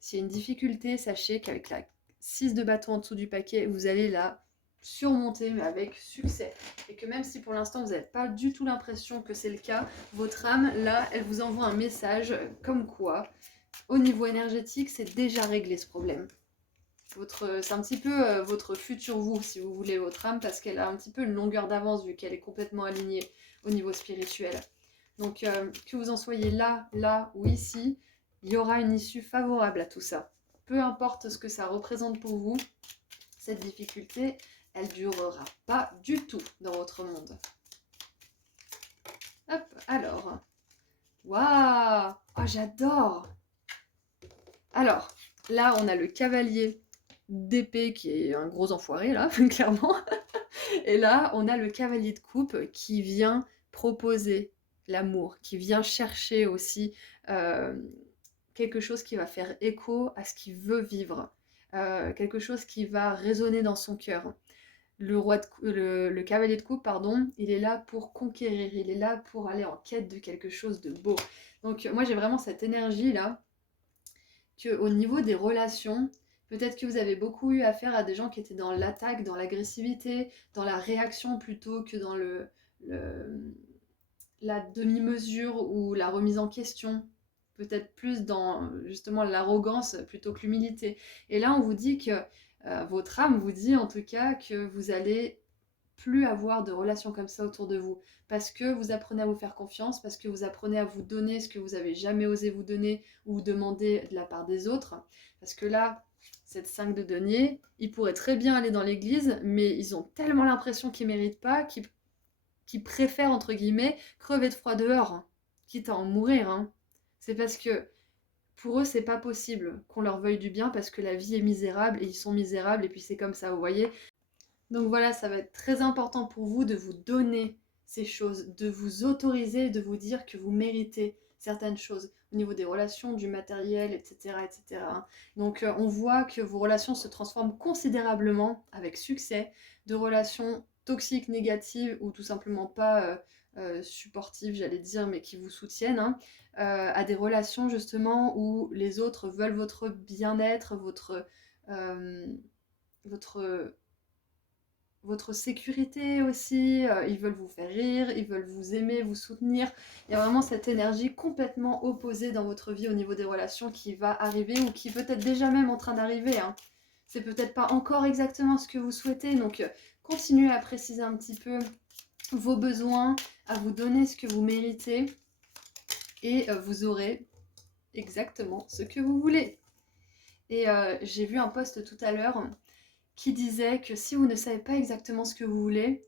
S'il y a une difficulté, sachez qu'avec la 6 de bâton en dessous du paquet, vous allez la surmonter, mais avec succès. Et que même si pour l'instant vous n'avez pas du tout l'impression que c'est le cas, votre âme, là, elle vous envoie un message comme quoi, au niveau énergétique, c'est déjà réglé ce problème. C'est un petit peu votre futur vous, si vous voulez, votre âme, parce qu'elle a un petit peu une longueur d'avance vu qu'elle est complètement alignée au niveau spirituel. Donc que vous en soyez là, là ou ici, il y aura une issue favorable à tout ça. Peu importe ce que ça représente pour vous, cette difficulté, elle ne durera pas du tout dans votre monde. Hop, alors. Waouh! Oh, j'adore! Alors, là, on a le cavalier d'épée qui est un gros enfoiré, là, clairement. Et là, on a le cavalier de coupe qui vient proposer l'amour, qui vient chercher aussi quelque chose qui va faire écho à ce qu'il veut vivre, quelque chose qui va résonner dans son cœur. Le cavalier de coupe, pardon, il est là pour conquérir, il est là pour aller en quête de quelque chose de beau. Donc moi j'ai vraiment cette énergie là, qu'au niveau des relations, peut-être que vous avez beaucoup eu affaire à des gens qui étaient dans l'attaque, dans l'agressivité, dans la réaction plutôt que dans la demi-mesure ou la remise en question. Peut-être plus dans justement l'arrogance plutôt que l'humilité. Et là, on vous dit que votre âme vous dit en tout cas que vous allez plus avoir de relations comme ça autour de vous. Parce que vous apprenez à vous faire confiance, parce que vous apprenez à vous donner ce que vous avez jamais osé vous donner ou demander de la part des autres. Parce que là, cette 5 de denier, ils pourraient très bien aller dans l'église, mais ils ont tellement l'impression qu'ils méritent pas, qu'ils préfèrent, entre guillemets, crever de froid dehors, hein, quitte à en mourir. Hein. C'est parce que pour eux, c'est pas possible qu'on leur veuille du bien parce que la vie est misérable et ils sont misérables et puis c'est comme ça, vous voyez. Donc voilà, ça va être très important pour vous de vous donner ces choses, de vous autoriser, de vous dire que vous méritez certaines choses au niveau des relations, du matériel, etc. etc. Donc on voit que vos relations se transforment considérablement avec succès, de relations toxiques, négatives ou tout simplement pas supportives, j'allais dire, mais qui vous soutiennent, hein, à des relations justement où les autres veulent votre bien-être, euh, votre votre sécurité aussi, ils veulent vous faire rire, ils veulent vous aimer, vous soutenir. Il y a vraiment cette énergie complètement opposée dans votre vie au niveau des relations qui va arriver ou qui peut être déjà même en train d'arriver. Hein. C'est peut-être pas encore exactement ce que vous souhaitez, donc continuez à préciser un petit peu vos besoins, à vous donner ce que vous méritez et vous aurez exactement ce que vous voulez. Et j'ai vu un post tout à l'heure qui disait que si vous ne savez pas exactement ce que vous voulez,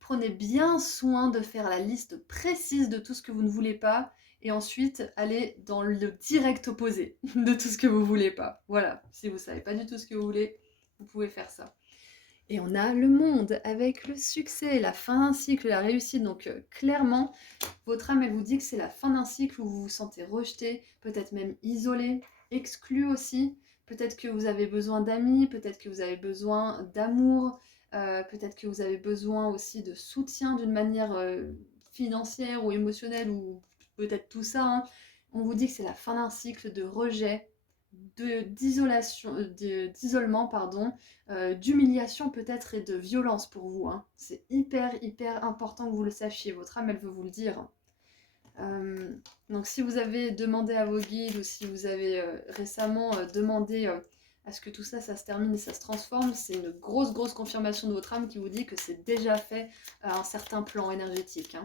prenez bien soin de faire la liste précise de tout ce que vous ne voulez pas et ensuite allez dans le direct opposé de tout ce que vous voulez pas. Voilà, si vous ne savez pas du tout ce que vous voulez, vous pouvez faire ça. Et on a le monde avec le succès, la fin d'un cycle, la réussite. Donc clairement, votre âme, elle vous dit que c'est la fin d'un cycle où vous vous sentez rejeté, peut-être même isolé, exclu aussi. Peut-être que vous avez besoin d'amis, peut-être que vous avez besoin d'amour, peut-être que vous avez besoin aussi de soutien d'une manière financière ou émotionnelle, ou peut-être tout ça. Hein. On vous dit que c'est la fin d'un cycle de rejet, d'isolement, pardon, d'humiliation peut-être et de violence pour vous. Hein. C'est hyper important que vous le sachiez. Votre âme, elle veut vous le dire. Donc si vous avez demandé à vos guides ou si vous avez récemment demandé à ce que tout ça, ça se termine et ça se transforme, c'est une grosse confirmation de votre âme qui vous dit que c'est déjà fait à un certain plan énergétique. Hein.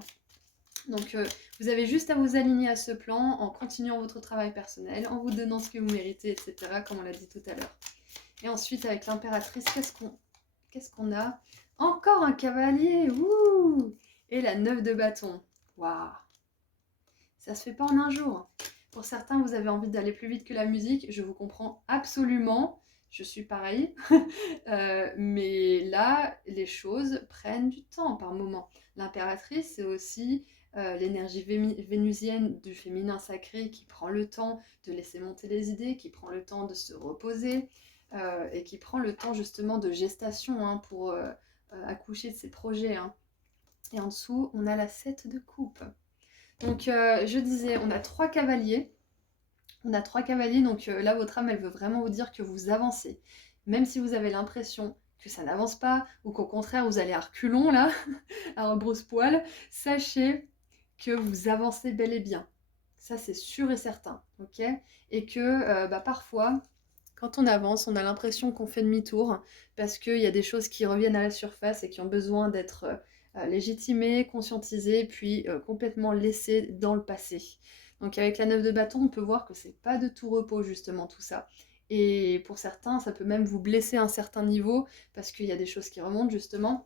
Donc vous avez juste à vous aligner à ce plan en continuant votre travail personnel, en vous donnant ce que vous méritez, etc. comme on l'a dit tout à l'heure. Et ensuite avec l'impératrice, qu'est-ce qu'on a? Encore un cavalier, wouh! Et la 9 de bâton, waouh! Ça se fait pas en un jour. Pour certains, vous avez envie d'aller plus vite que la musique, je vous comprends absolument, je suis pareil. Mais là, les choses prennent du temps par moment. L'impératrice, c'est aussi l'énergie vénusienne du féminin sacré qui prend le temps de laisser monter les idées, qui prend le temps de se reposer et qui prend le temps justement de gestation hein, pour accoucher de ses projets. Hein. Et en dessous, on a la 7 de coupe. Donc je disais, on a 3 cavaliers. On a 3 cavaliers, donc là votre âme elle veut vraiment vous dire que vous avancez. Même si vous avez l'impression que ça n'avance pas, ou qu'au contraire vous allez à reculons là, à rebrousse-poil, sachez que vous avancez bel et bien. Ça c'est sûr et certain, ok? Et que parfois, quand on avance, on a l'impression qu'on fait demi-tour parce qu'il y a des choses qui reviennent à la surface et qui ont besoin d'être légitimées, conscientisées, puis complètement laissées dans le passé. Donc avec la 9 de bâton, on peut voir que c'est pas de tout repos justement tout ça. Et pour certains, ça peut même vous blesser à un certain niveau parce qu'il y a des choses qui remontent justement.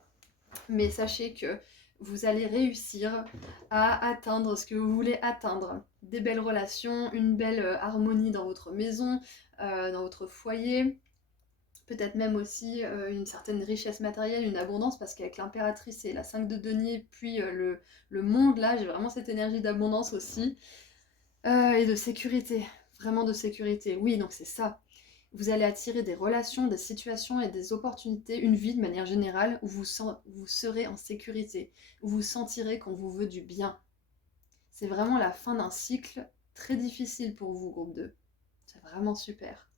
Mais sachez que vous allez réussir à atteindre ce que vous voulez atteindre. Des belles relations, une belle harmonie dans votre maison, dans votre foyer, peut-être même aussi une certaine richesse matérielle, une abondance, parce qu'avec l'impératrice et la 5 de denier, puis le monde, là, j'ai vraiment cette énergie d'abondance aussi, et de sécurité, vraiment de sécurité. Oui, donc c'est ça. Vous allez attirer des relations, des situations et des opportunités, une vie de manière générale, où vous serez en sécurité, où vous sentirez qu'on vous veut du bien. C'est vraiment la fin d'un cycle très difficile pour vous, groupe 2. C'est vraiment super.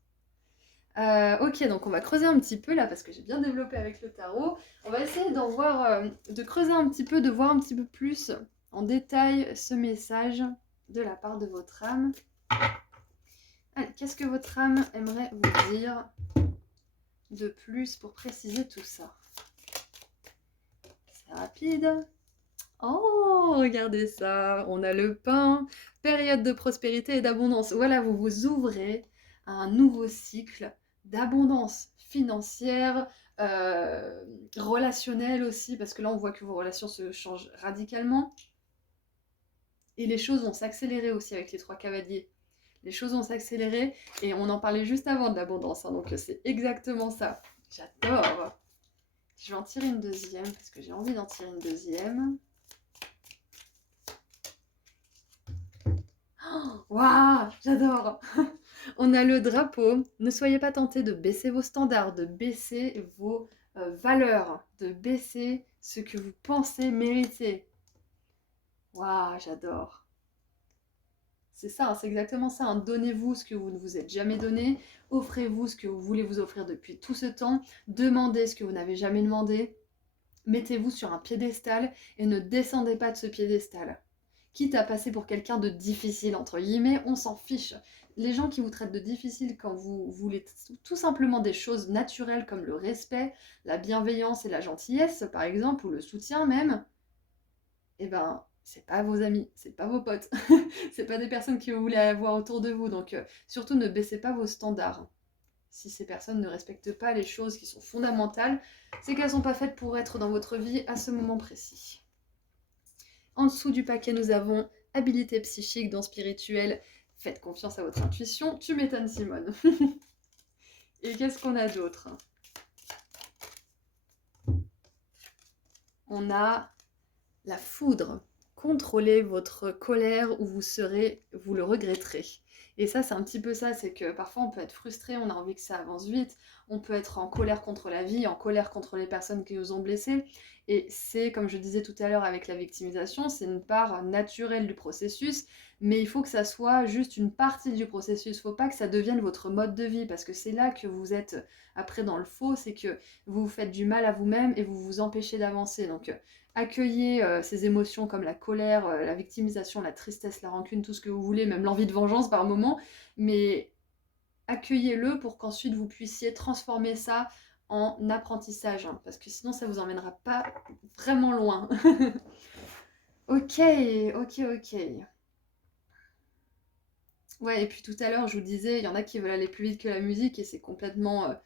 Ok, donc on va creuser un petit peu là, parce que j'ai bien développé avec le tarot. On va essayer d'en voir, de creuser un petit peu, de voir un petit peu plus en détail ce message de la part de votre âme. Allez, qu'est-ce que votre âme aimerait vous dire de plus pour préciser tout ça? C'est rapide. Oh, regardez ça, on a le pain, période de prospérité et d'abondance. Voilà, vous vous ouvrez à un nouveau cycle d'abondance financière, relationnelle aussi, parce que là on voit que vos relations se changent radicalement. Et les choses vont s'accélérer aussi avec les 3 cavaliers. Les choses vont s'accélérer et on en parlait juste avant de l'abondance, hein, donc c'est exactement ça. J'adore. Je vais en tirer une deuxième parce que j'ai envie d'en tirer une deuxième. Waouh, j'adore. On a le drapeau. Ne soyez pas tentés de baisser vos standards, de baisser vos valeurs, de baisser ce que vous pensez mériter. Waouh, j'adore. C'est ça, hein, c'est exactement ça. Hein. Donnez-vous ce que vous ne vous êtes jamais donné. Offrez-vous ce que vous voulez vous offrir depuis tout ce temps. Demandez ce que vous n'avez jamais demandé. Mettez-vous sur un piédestal et ne descendez pas de ce piédestal. Quitte à passer pour quelqu'un de difficile, entre guillemets, on s'en fiche. Les gens qui vous traitent de difficile quand vous voulez tout simplement des choses naturelles comme le respect, la bienveillance et la gentillesse, par exemple, ou le soutien même, eh ben, c'est pas vos amis, c'est pas vos potes, c'est pas des personnes que vous voulez avoir autour de vous. Donc, surtout ne baissez pas vos standards. Si ces personnes ne respectent pas les choses qui sont fondamentales, c'est qu'elles sont pas faites pour être dans votre vie à ce moment précis. En dessous du paquet, nous avons habilité psychique, don spirituel. Faites confiance à votre intuition. Tu m'étonnes, Simone. Et qu'est-ce qu'on a d'autre? On a la foudre. Contrôlez votre colère ou vous le regretterez. Et ça, c'est un petit peu ça, c'est que parfois on peut être frustré, on a envie que ça avance vite, on peut être en colère contre la vie, en colère contre les personnes qui nous ont blessés. Et c'est, comme je disais tout à l'heure avec la victimisation, c'est une part naturelle du processus, mais il faut que ça soit juste une partie du processus. Il ne faut pas que ça devienne votre mode de vie, parce que c'est là que vous êtes après dans le faux, c'est que vous vous faites du mal à vous-même et vous vous empêchez d'avancer. Donc accueillez ces émotions comme la colère, la victimisation, la tristesse, la rancune, tout ce que vous voulez, même l'envie de vengeance par moment, mais accueillez-le pour qu'ensuite vous puissiez transformer ça en apprentissage, hein, parce que sinon ça vous emmènera pas vraiment loin. Ok, ok, ok. Ouais, et puis tout à l'heure, je vous disais, il y en a qui veulent aller plus vite que la musique, et c'est complètement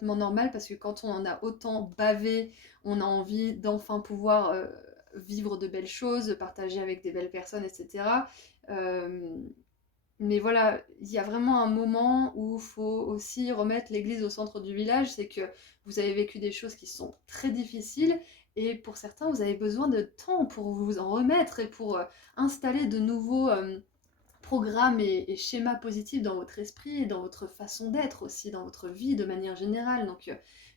normal, parce que quand on en a autant bavé, on a envie d'enfin pouvoir vivre de belles choses, partager avec des belles personnes, etc. Euh, mais voilà, il y a vraiment un moment où il faut aussi remettre l'église au centre du village, c'est que vous avez vécu des choses qui sont très difficiles, et pour certains, vous avez besoin de temps pour vous en remettre, et pour installer de nouveaux programmes et schémas positifs dans votre esprit et dans votre façon d'être aussi, dans votre vie de manière générale. Donc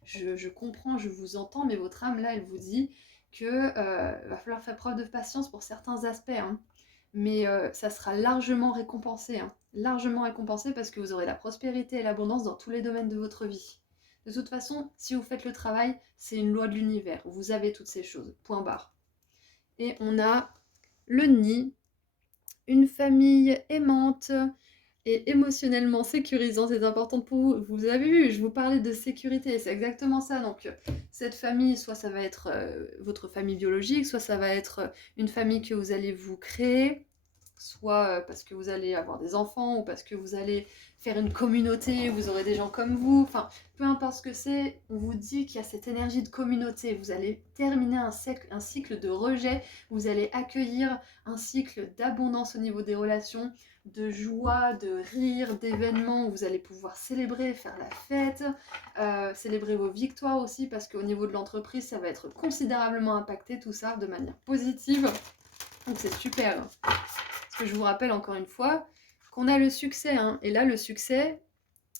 je comprends, je vous entends, mais votre âme là, elle vous dit que va falloir faire preuve de patience pour certains aspects, hein. Mais ça sera largement récompensé, hein. Largement récompensé parce que vous aurez la prospérité et l'abondance dans tous les domaines de votre vie. De toute façon, si vous faites le travail, c'est une loi de l'univers. Vous avez toutes ces choses. Point barre. Et on a le nid, une famille aimante et émotionnellement sécurisante, c'est important pour vous. Vous avez vu, je vous parlais de sécurité, c'est exactement ça. Donc, cette famille, soit ça va être votre famille biologique, soit ça va être une famille que vous allez vous créer, soit parce que vous allez avoir des enfants, ou parce que vous allez faire une communauté, vous aurez des gens comme vous, enfin, peu importe ce que c'est, on vous dit qu'il y a cette énergie de communauté, vous allez terminer un cycle de rejet, vous allez accueillir un cycle d'abondance au niveau des relations, de joie, de rire, d'événements où vous allez pouvoir célébrer, faire la fête, célébrer vos victoires aussi, parce qu'au niveau de l'entreprise, ça va être considérablement impacté tout ça de manière positive. Donc c'est super. Parce que je vous rappelle encore une fois qu'on a le succès, hein. Et là, le succès,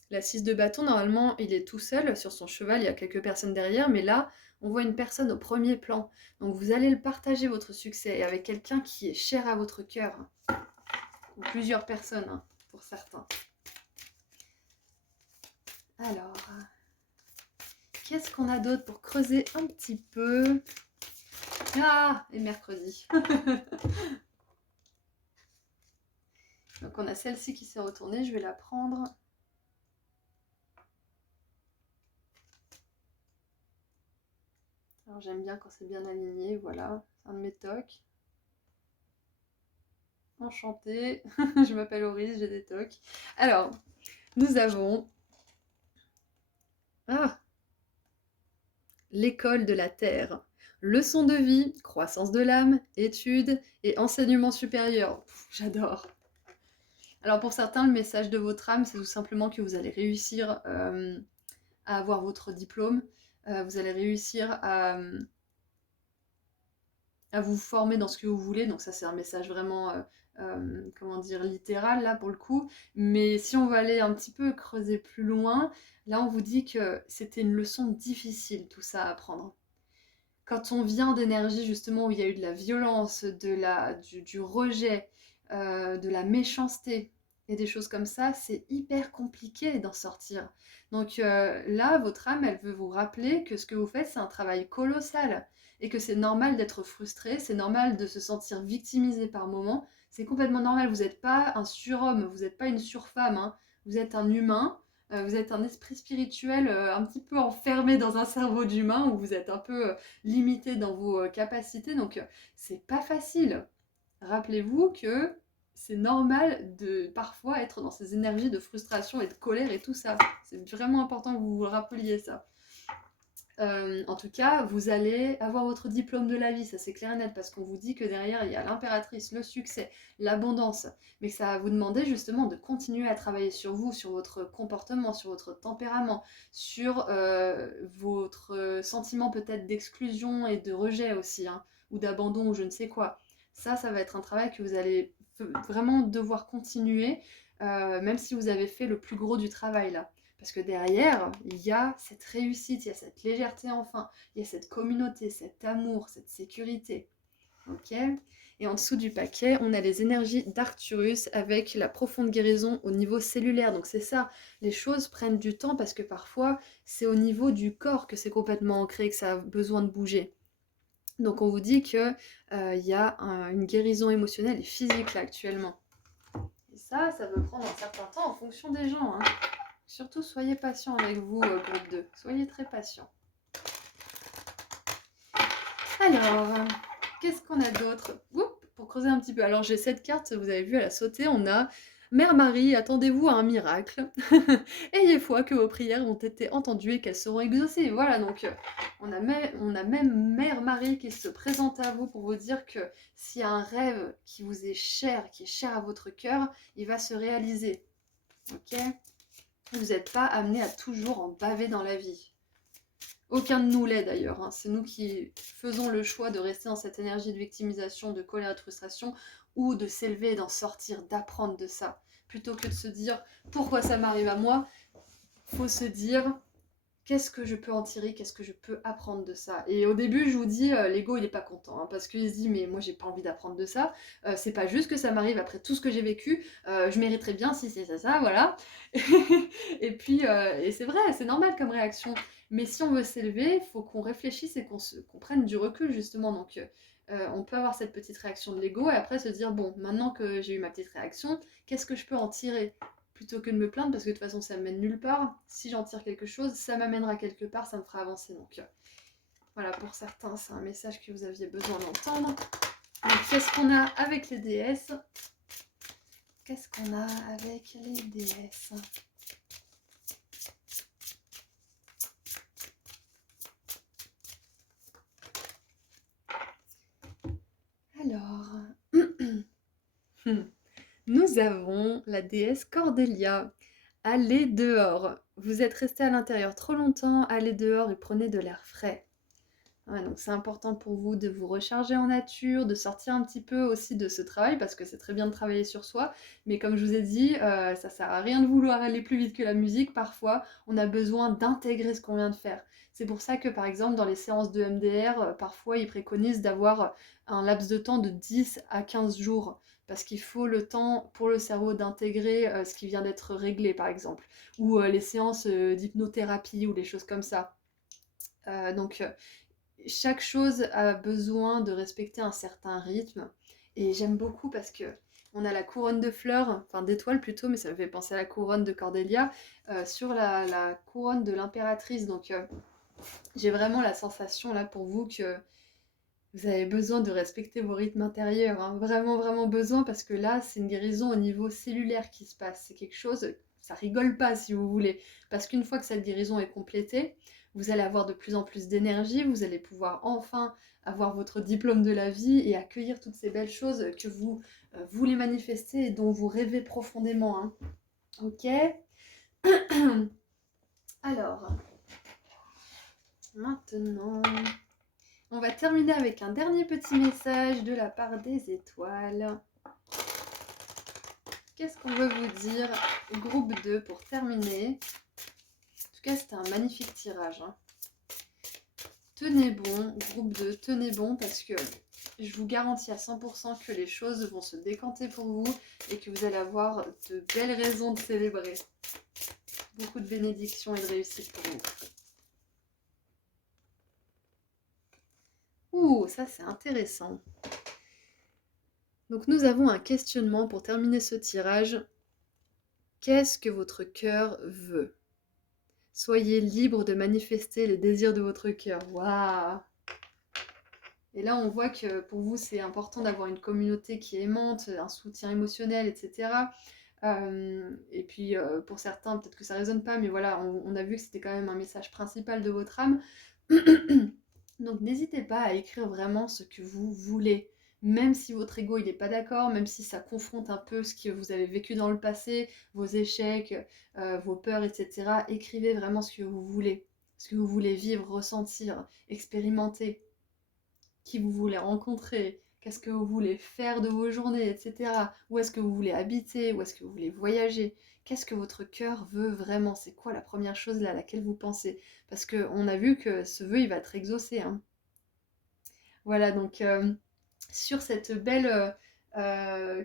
la 6 de bâton, normalement, il est tout seul sur son cheval, il y a quelques personnes derrière, mais là, on voit une personne au premier plan. Donc vous allez le partager, votre succès, et avec quelqu'un qui est cher à votre cœur. Ou plusieurs personnes, hein, pour certains. Alors, qu'est-ce qu'on a d'autre pour creuser un petit peu? Ah, et mercredi. Donc on a celle-ci qui s'est retournée, je vais la prendre. Alors j'aime bien quand c'est bien aligné, voilà, c'est un de mes tocs. Enchantée, je m'appelle Auris, j'ai des tocs. Alors, nous avons l'école de la Terre. Leçon de vie, croissance de l'âme, études et enseignement supérieur. J'adore. Alors pour certains, le message de votre âme, c'est tout simplement que vous allez réussir à avoir votre diplôme, vous allez réussir à vous former dans ce que vous voulez, donc ça c'est un message vraiment, comment dire, littéral là pour le coup, mais si on veut aller un petit peu creuser plus loin, là on vous dit que c'était une leçon difficile tout ça à apprendre. Quand on vient d'énergie justement où il y a eu de la violence, du rejet, de la méchanceté et des choses comme ça, c'est hyper compliqué d'en sortir. Donc là, votre âme, elle veut vous rappeler que ce que vous faites, c'est un travail colossal et que c'est normal d'être frustré, c'est normal de se sentir victimisé par moments, c'est complètement normal, vous n'êtes pas un surhomme, vous n'êtes pas une surfemme, hein. Vous êtes un humain, vous êtes un esprit spirituel un petit peu enfermé dans un cerveau d'humain où vous êtes un peu limité dans vos capacités, donc c'est pas facile. Rappelez-vous que c'est normal de parfois être dans ces énergies de frustration et de colère et tout ça. C'est vraiment important que vous vous rappeliez ça. En tout cas, vous allez avoir votre diplôme de la vie, ça c'est clair et net, parce qu'on vous dit que derrière il y a l'impératrice, le succès, l'abondance, mais que ça va vous demander justement de continuer à travailler sur vous, sur votre comportement, sur votre tempérament, sur votre sentiment peut-être d'exclusion et de rejet aussi, hein, ou d'abandon ou je ne sais quoi. Ça va être un travail que vous allez vraiment devoir continuer, même si vous avez fait le plus gros du travail là. Parce que derrière, il y a cette réussite, il y a cette légèreté enfin, il y a cette communauté, cet amour, cette sécurité. Ok. Et en dessous du paquet, on a les énergies d'Arcturus avec la profonde guérison au niveau cellulaire. Donc c'est ça, les choses prennent du temps parce que parfois, c'est au niveau du corps que c'est complètement ancré, que ça a besoin de bouger. Donc on vous dit qu'il y a une guérison émotionnelle et physique là actuellement. Et ça peut prendre un certain temps en fonction des gens, hein. Surtout, soyez patient avec vous, groupe 2. Soyez très patient. Alors, qu'est-ce qu'on a d'autre? Pour creuser un petit peu. Alors, j'ai cette carte, vous avez vu, elle a sauté. On a Mère Marie, attendez-vous à un miracle. Ayez foi que vos prières ont été entendues et qu'elles seront exaucées. Voilà, donc on a même Mère Marie qui se présente à vous pour vous dire que s'il y a un rêve qui vous est cher, qui est cher à votre cœur, il va se réaliser. Ok? Vous n'êtes pas amené à toujours en baver dans la vie. Aucun de nous l'est d'ailleurs, hein. C'est nous qui faisons le choix de rester dans cette énergie de victimisation, de colère et de frustration, ou de s'élever et d'en sortir, d'apprendre de ça. Plutôt que de se dire « pourquoi ça m'arrive à moi ?» faut se dire qu'est-ce que je peux en tirer, qu'est-ce que je peux apprendre de ça. Et au début, je vous dis, l'ego, il est pas content, hein, parce qu'il se dit, mais moi, j'ai pas envie d'apprendre de ça. C'est pas juste que ça m'arrive après tout ce que j'ai vécu. Je mériterais bien si c'est ça, voilà. Et puis, et c'est vrai, c'est normal comme réaction. Mais si on veut s'élever, il faut qu'on réfléchisse et qu'on prenne du recul, justement. Donc, on peut avoir cette petite réaction de l'ego et après se dire, bon, maintenant que j'ai eu ma petite réaction, qu'est-ce que je peux en tirer? Plutôt que de me plaindre, parce que de toute façon ça me mène nulle part. Si j'en tire quelque chose, ça m'amènera quelque part, ça me fera avancer. Donc voilà, pour certains, c'est un message que vous aviez besoin d'entendre. Donc qu'est-ce qu'on a avec les déesses? Qu'est-ce qu'on a avec les déesses? Alors, nous avons la déesse Cordélia. Allez dehors. Vous êtes resté à l'intérieur trop longtemps, allez dehors et prenez de l'air frais. Ouais, donc c'est important pour vous de vous recharger en nature, de sortir un petit peu aussi de ce travail, parce que c'est très bien de travailler sur soi, mais comme je vous ai dit, ça sert à rien de vouloir aller plus vite que la musique, parfois on a besoin d'intégrer ce qu'on vient de faire. C'est pour ça que par exemple dans les séances de MDR, parfois ils préconisent d'avoir un laps de temps de 10 à 15 jours, parce qu'il faut le temps pour le cerveau d'intégrer ce qui vient d'être réglé par exemple, ou les séances d'hypnothérapie ou les choses comme ça. Donc chaque chose a besoin de respecter un certain rythme. Et j'aime beaucoup parce que on a la couronne de fleurs, enfin d'étoiles plutôt, mais ça me fait penser à la couronne de Cordélia, sur la couronne de l'impératrice. Donc j'ai vraiment la sensation là pour vous que vous avez besoin de respecter vos rythmes intérieurs, hein. Vraiment, vraiment besoin, parce que là, c'est une guérison au niveau cellulaire qui se passe. C'est quelque chose, ça rigole pas si vous voulez. Parce qu'une fois que cette guérison est complétée, vous allez avoir de plus en plus d'énergie, vous allez pouvoir enfin avoir votre diplôme de la vie et accueillir toutes ces belles choses que vous voulez manifester et dont vous rêvez profondément, hein. Ok. Alors, maintenant... On va terminer avec un dernier petit message de la part des étoiles. Qu'est-ce qu'on veut vous dire, groupe 2, pour terminer? En tout cas, c'était un magnifique tirage, hein. Tenez bon, groupe 2, tenez bon, parce que je vous garantis à 100% que les choses vont se décanter pour vous et que vous allez avoir de belles raisons de célébrer. Beaucoup de bénédictions et de réussite pour vous. Ouh, ça c'est intéressant. Donc nous avons un questionnement pour terminer ce tirage. Qu'est-ce que votre cœur veut? Soyez libre de manifester les désirs de votre cœur. Waouh! Et là, on voit que pour vous, c'est important d'avoir une communauté qui est aimante, un soutien émotionnel, etc. Et puis, pour certains, peut-être que ça ne résonne pas, mais voilà, on a vu que c'était quand même un message principal de votre âme. Donc, n'hésitez pas à écrire vraiment ce que vous voulez. Même si votre ego il n'est pas d'accord, même si ça confronte un peu ce que vous avez vécu dans le passé, vos échecs, vos peurs, etc. Écrivez vraiment ce que vous voulez. Ce que vous voulez vivre, ressentir, expérimenter, qui vous voulez rencontrer, qu'est-ce que vous voulez faire de vos journées, etc. Où est-ce que vous voulez habiter, où est-ce que vous voulez voyager, qu'est-ce que votre cœur veut vraiment, c'est quoi la première chose à laquelle vous pensez? Parce qu'on a vu que ce vœu, il va être exaucé, hein. Voilà, donc sur cette belle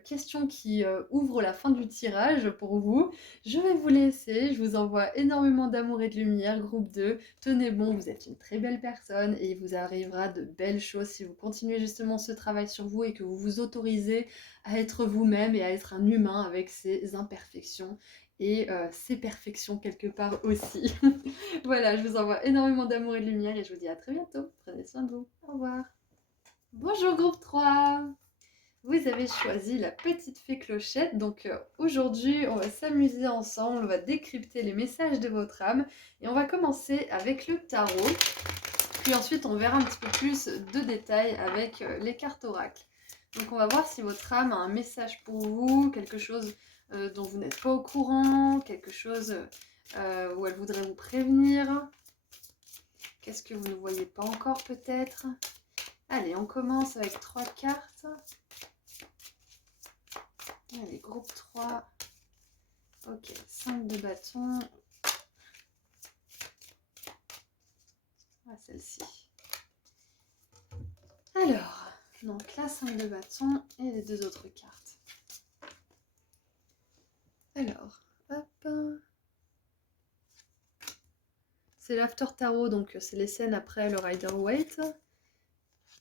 question qui ouvre la fin du tirage pour vous, je vais vous laisser. Je vous envoie énormément d'amour et de lumière, groupe 2. Tenez bon, vous êtes une très belle personne et il vous arrivera de belles choses si vous continuez justement ce travail sur vous et que vous vous autorisez à être vous-même et à être un humain avec ses imperfections et ses perfections quelque part aussi. Voilà, je vous envoie énormément d'amour et de lumière et je vous dis à très bientôt. Prenez soin de vous. Au revoir. Bonjour groupe 3. Vous avez choisi la petite fée clochette, donc aujourd'hui on va s'amuser ensemble, on va décrypter les messages de votre âme et on va commencer avec le tarot, puis ensuite on verra un petit peu plus de détails avec les cartes oracles. Donc on va voir si votre âme a un message pour vous, quelque chose dont vous n'êtes pas au courant, quelque chose où elle voudrait vous prévenir. Qu'est-ce que vous ne voyez pas encore peut-être? Allez, on commence avec 3 cartes. Allez, groupe 3. Ok, 5 de bâton. à celle-ci. Alors, donc la 5 de bâton et les 2 autres cartes. Alors, hop. C'est l'After Tarot, donc c'est les scènes après le Rider-Waite.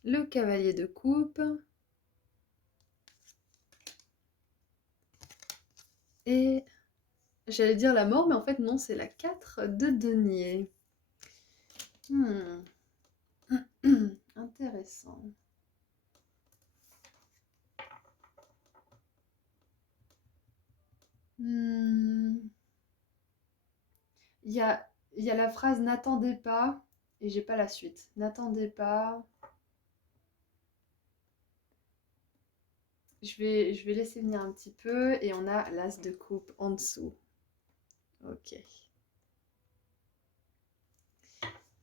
Le Cavalier de coupe. Et j'allais dire la mort, mais en fait non, c'est la 4 de denier. Intéressant. Il y a la phrase n'attendez pas, et j'ai pas la suite. N'attendez pas. Je vais laisser venir un petit peu, et on a l'as de coupe en dessous. Ok.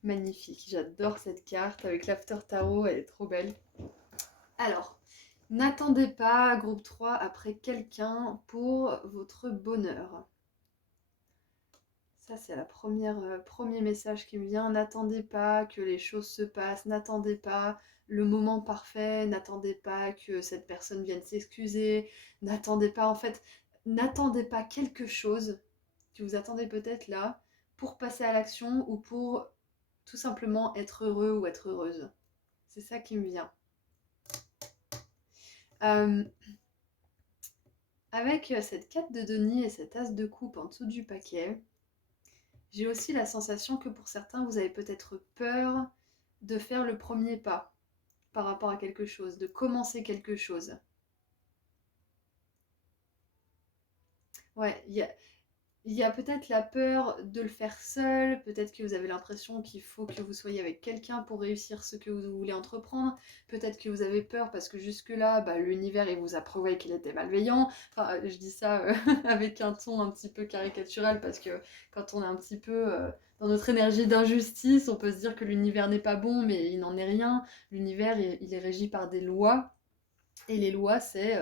Magnifique, j'adore cette carte avec l'After Tarot, elle est trop belle. Alors, n'attendez pas, groupe 3, après quelqu'un pour votre bonheur. Ça, c'est la premier message qui me vient. N'attendez pas que les choses se passent, n'attendez pas le moment parfait, n'attendez pas que cette personne vienne s'excuser, n'attendez pas, en fait, n'attendez pas quelque chose que vous attendez peut-être là pour passer à l'action ou pour tout simplement être heureux ou être heureuse. C'est ça qui me vient. Avec cette 4 de denier et cette as de coupe en dessous du paquet, j'ai aussi la sensation que pour certains, vous avez peut-être peur de faire le premier pas par rapport à quelque chose, de commencer quelque chose. Ouais, il y a peut-être la peur de le faire seul, peut-être que vous avez l'impression qu'il faut que vous soyez avec quelqu'un pour réussir ce que vous voulez entreprendre, peut-être que vous avez peur parce que jusque-là, l'univers il vous a prouvé qu'il était malveillant. Enfin, je dis ça avec un ton un petit peu caricatural parce que quand on est un petit peu dans notre énergie d'injustice, on peut se dire que l'univers n'est pas bon, mais il n'en est rien. L'univers, il est régi par des lois. Et les lois, c'est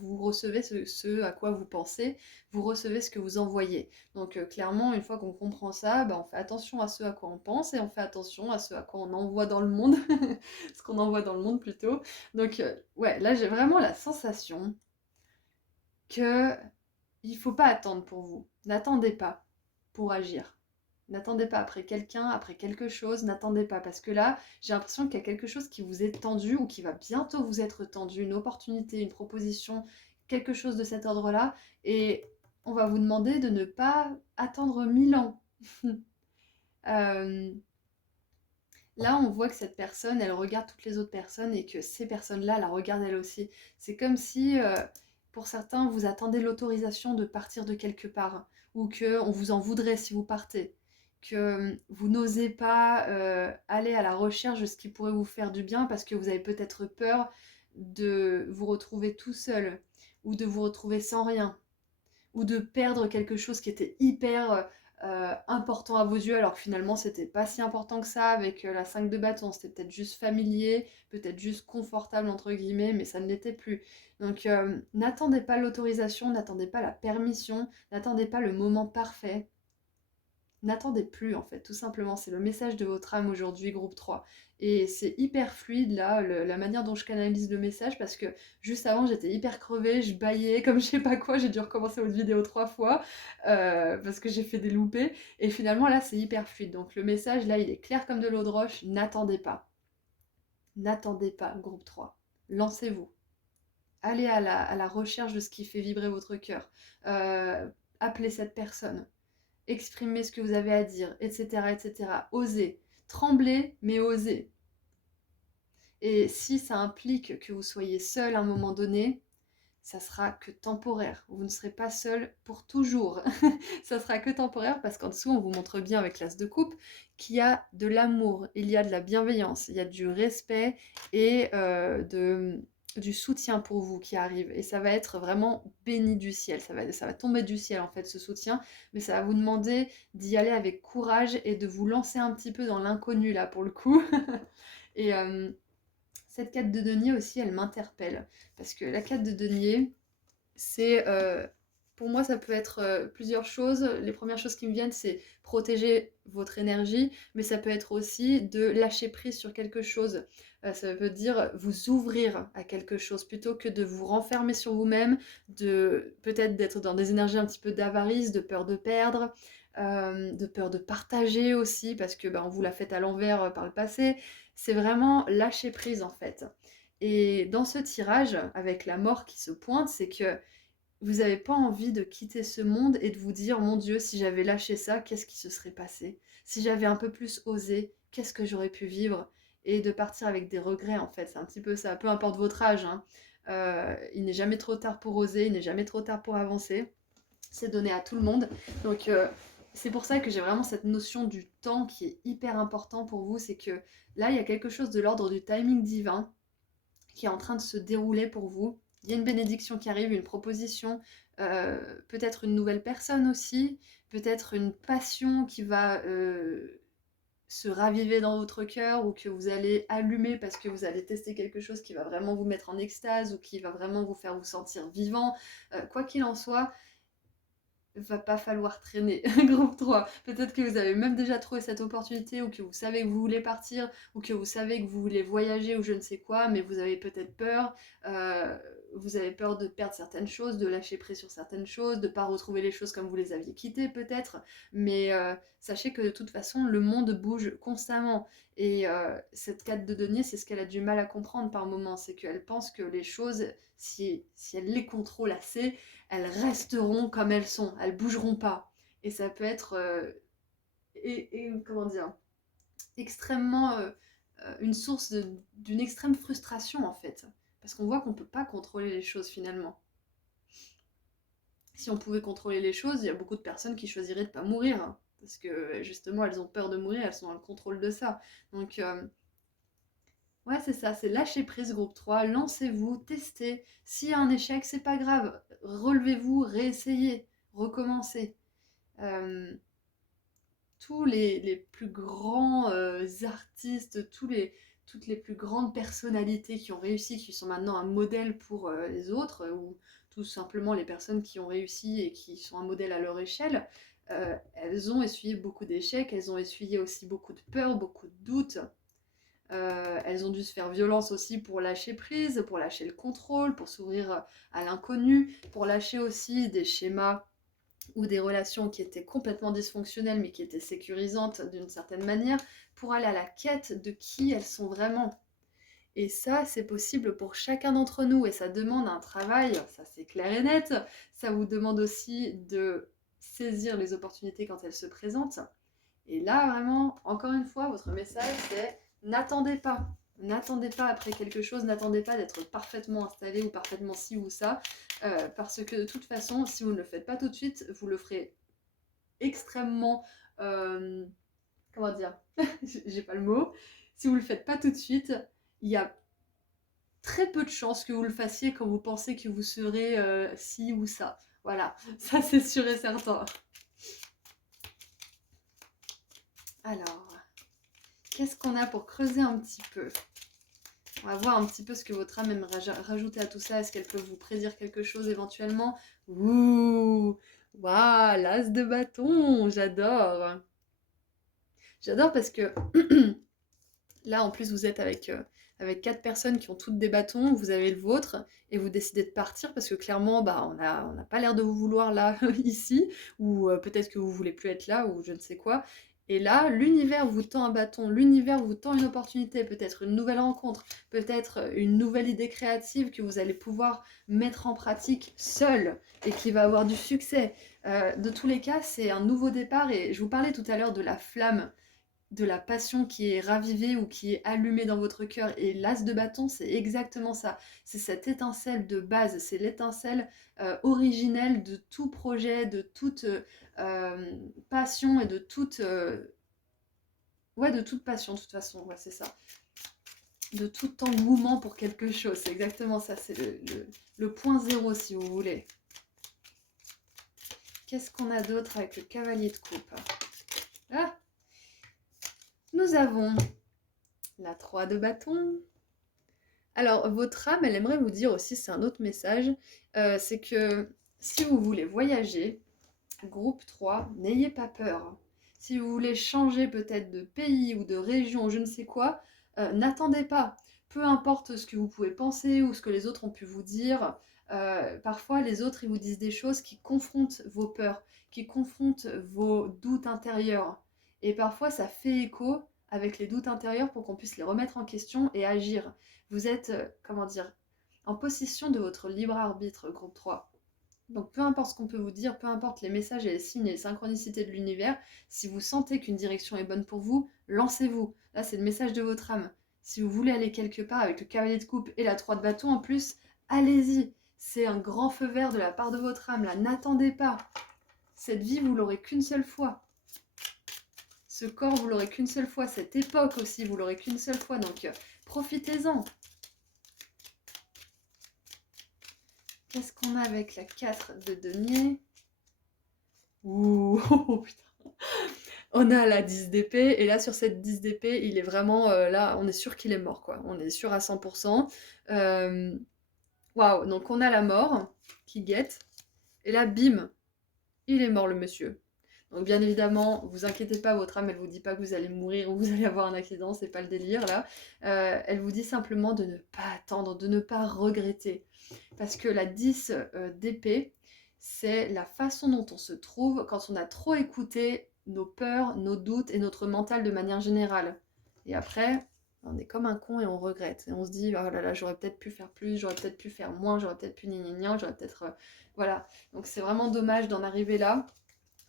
vous recevez ce à quoi vous pensez, vous recevez ce que vous envoyez. Donc clairement, une fois qu'on comprend ça, on fait attention à ce à quoi on pense et on fait attention à ce à quoi on envoie dans le monde, ce qu'on envoie dans le monde plutôt. Donc ouais, là j'ai vraiment la sensation que il faut pas attendre pour vous. N'attendez pas pour agir. N'attendez pas après quelqu'un, après quelque chose, n'attendez pas. Parce que là, j'ai l'impression qu'il y a quelque chose qui vous est tendu ou qui va bientôt vous être tendu, une opportunité, une proposition, quelque chose de cet ordre-là. Et on va vous demander de ne pas attendre 1000 ans. Euh, Là, on voit que cette personne, elle regarde toutes les autres personnes et que ces personnes-là la regardent elle aussi. C'est comme si, pour certains, vous attendez l'autorisation de partir de quelque part ou que on vous en voudrait si vous partez, que vous n'osez pas aller à la recherche de ce qui pourrait vous faire du bien parce que vous avez peut-être peur de vous retrouver tout seul ou de vous retrouver sans rien ou de perdre quelque chose qui était hyper important à vos yeux, alors que finalement c'était pas si important que ça avec la 5 de bâton, c'était peut-être juste familier, peut-être juste confortable entre guillemets, mais ça ne l'était plus. Donc n'attendez pas l'autorisation, n'attendez pas la permission, n'attendez pas le moment parfait. N'attendez plus en fait, tout simplement, c'est le message de votre âme aujourd'hui, groupe 3. Et c'est hyper fluide là, la manière dont je canalise le message, parce que juste avant j'étais hyper crevée, je bâillais comme je sais pas quoi, j'ai dû recommencer votre vidéo 3 fois, parce que j'ai fait des loupés, et finalement là c'est hyper fluide. Donc le message là il est clair comme de l'eau de roche, n'attendez pas. N'attendez pas, groupe 3. Lancez-vous. Allez à la recherche de ce qui fait vibrer votre cœur. Appelez cette personne. Exprimez ce que vous avez à dire, etc., etc. Osez. Tremblez, mais osez. Et si ça implique que vous soyez seul à un moment donné, ça sera que temporaire. Vous ne serez pas seul pour toujours. Ça sera que temporaire parce qu'en dessous, on vous montre bien avec l'as de coupe qu'il y a de l'amour, il y a de la bienveillance, il y a du respect et du soutien pour vous qui arrive. Et ça va être vraiment béni du ciel. Ça va tomber du ciel en fait ce soutien, mais ça va vous demander d'y aller avec courage et de vous lancer un petit peu dans l'inconnu là pour le coup. Et cette 4 de denier aussi, elle m'interpelle. Parce que la 4 de denier, c'est Pour moi, ça peut être plusieurs choses. Les premières choses qui me viennent, c'est protéger votre énergie, mais ça peut être aussi de lâcher prise sur quelque chose. Ça veut dire vous ouvrir à quelque chose plutôt que de vous renfermer sur vous-même, de peut-être d'être dans des énergies un petit peu d'avarice, de peur de perdre, de peur de partager aussi, parce que ben, on vous l'a fait à l'envers par le passé. C'est vraiment lâcher prise en fait. Et dans ce tirage, avec la mort qui se pointe, c'est que vous n'avez pas envie de quitter ce monde et de vous dire, mon Dieu, si j'avais lâché ça, qu'est-ce qui se serait passé? Si j'avais un peu plus osé, qu'est-ce que j'aurais pu vivre? Et de partir avec des regrets, en fait, c'est un petit peu ça, peu importe votre âge, hein. Il n'est jamais trop tard pour oser, il n'est jamais trop tard pour avancer. C'est donné à tout le monde. Donc, c'est pour ça que j'ai vraiment cette notion du temps qui est hyper important pour vous. C'est que là, il y a quelque chose de l'ordre du timing divin qui est en train de se dérouler pour vous. Il y a une bénédiction qui arrive, une proposition, peut-être une nouvelle personne aussi, peut-être une passion qui va se raviver dans votre cœur ou que vous allez allumer parce que vous allez tester quelque chose qui va vraiment vous mettre en extase ou qui va vraiment vous faire vous sentir vivant. Quoi qu'il en soit, va pas falloir traîner. Groupe 3. Peut-être que vous avez même déjà trouvé cette opportunité ou que vous savez que vous voulez partir ou que vous savez que vous voulez voyager ou je ne sais quoi, mais vous avez peut-être peur. euh, Vous avez peur de perdre certaines choses, de lâcher prise sur certaines choses, de ne pas retrouver les choses comme vous les aviez quittées peut-être. Mais sachez que de toute façon, le monde bouge constamment. Et cette carte de denier, c'est ce qu'elle a du mal à comprendre par moments. C'est qu'elle pense que les choses, si elle les contrôle assez, elles resteront comme elles sont, elles bougeront pas. Et ça peut être, comment dire, extrêmement une source d'une extrême frustration en fait. Parce qu'on voit qu'on ne peut pas contrôler les choses finalement. Si on pouvait contrôler les choses, il y a beaucoup de personnes qui choisiraient de ne pas mourir. Hein, parce que justement, elles ont peur de mourir, elles sont dans le contrôle de ça. Donc, ouais, c'est ça, c'est lâcher prise, groupe 3. Lancez-vous, testez. S'il y a un échec, c'est pas grave. Relevez-vous, réessayez, recommencez. Euh, tous les plus grands artistes, toutes les plus grandes personnalités qui ont réussi, qui sont maintenant un modèle pour les autres, ou tout simplement les personnes qui ont réussi et qui sont un modèle à leur échelle, elles ont essuyé beaucoup d'échecs, elles ont essuyé aussi beaucoup de peurs, beaucoup de doutes. Elles ont dû se faire violence aussi pour lâcher prise, pour lâcher le contrôle, pour s'ouvrir à l'inconnu, pour lâcher aussi des schémas ou des relations qui étaient complètement dysfonctionnelles mais qui étaient sécurisantes d'une certaine manière, pour aller à la quête de qui elles sont vraiment. Et ça, c'est possible pour chacun d'entre nous et ça demande un travail, ça c'est clair et net. Ça vous demande aussi de saisir les opportunités quand elles se présentent. Et là, vraiment, encore une fois, votre message, c'est n'attendez pas. N'attendez pas après quelque chose, n'attendez pas d'être parfaitement installé ou parfaitement ci ou ça, parce que de toute façon, si vous ne le faites pas tout de suite, vous le ferez extrêmement... comment dire? J'ai pas le mot. Si vous le faites pas tout de suite, il y a très peu de chances que vous le fassiez quand vous pensez que vous serez ci ou ça. Voilà, ça c'est sûr et certain. Alors, qu'est-ce qu'on a pour creuser un petit peu? On va voir un petit peu ce que votre âme aimerait rajouter à tout ça. Est-ce qu'elle peut vous prédire quelque chose éventuellement? Ouh, waouh, l'as de bâton, j'adore. J'adore parce que là, en plus, vous êtes avec 4 personnes qui ont toutes des bâtons, vous avez le vôtre, et vous décidez de partir parce que clairement, bah, on n'a pas l'air de vous vouloir là, ici, ou peut-être que vous voulez plus être là, ou je ne sais quoi. Et là, l'univers vous tend un bâton, l'univers vous tend une opportunité, peut-être une nouvelle rencontre, peut-être une nouvelle idée créative que vous allez pouvoir mettre en pratique seul et qui va avoir du succès. De tous les cas, c'est un nouveau départ et je vous parlais tout à l'heure de la flamme de la passion qui est ravivée ou qui est allumée dans votre cœur. Et l'as de bâton, c'est exactement ça. C'est cette étincelle de base, c'est l'étincelle originelle de tout projet, de toute passion et de toute... ouais, de toute passion, de toute façon, ouais, c'est ça. De tout engouement pour quelque chose, c'est exactement ça. C'est le point zéro, si vous voulez. Qu'est-ce qu'on a d'autre avec le cavalier de coupe? Ah, nous avons la 3 de bâton. Alors, votre âme, elle aimerait vous dire aussi, c'est un autre message, c'est que Si vous voulez voyager, groupe 3, n'ayez pas peur. Si vous voulez changer peut-être de pays ou de région ou je ne sais quoi, n'attendez pas. Peu importe ce que vous pouvez penser ou ce que les autres ont pu vous dire, parfois les autres ils vous disent des choses qui confrontent vos peurs, qui confrontent vos doutes intérieurs. Et parfois ça fait écho avec les doutes intérieurs pour qu'on puisse les remettre en question et agir. Vous êtes, comment dire, en possession de votre libre arbitre, groupe 3. Donc peu importe ce qu'on peut vous dire, peu importe les messages et les signes et les synchronicités de l'univers, si vous sentez qu'une direction est bonne pour vous, lancez-vous. Là, c'est le message de votre âme. Si vous voulez aller quelque part avec le cavalier de coupe et la 3 de bâton en plus, allez-y. C'est un grand feu vert de la part de votre âme, là. N'attendez pas. Cette vie, vous l'aurez qu'une seule fois. Ce corps, vous l'aurez qu'une seule fois. Cette époque aussi, vous l'aurez qu'une seule fois. Donc, profitez-en. Qu'est-ce qu'on a avec la 4 de denier? Ouh, oh, putain. On a la 10 d'épée, et là sur cette 10 d'épée, il est vraiment, là, on est sûr qu'il est mort, quoi. On est sûr à 100%. Waouh, donc on a la mort qui guette, et là, bim, il est mort le monsieur. Donc bien évidemment, vous inquiétez pas, votre âme, elle vous dit pas que vous allez mourir ou vous allez avoir un accident, c'est pas le délire là. Elle vous dit simplement de ne pas attendre, de ne pas regretter. Parce que la 10 d'épée, c'est la façon dont on se trouve quand on a trop écouté nos peurs, nos doutes et notre mental de manière générale. Et après, on est comme un con et on regrette. Et on se dit, oh là là, j'aurais peut-être pu faire plus, j'aurais peut-être pu faire moins, j'aurais peut-être pu gna, j'aurais peut-être... voilà. Donc c'est vraiment dommage d'en arriver là,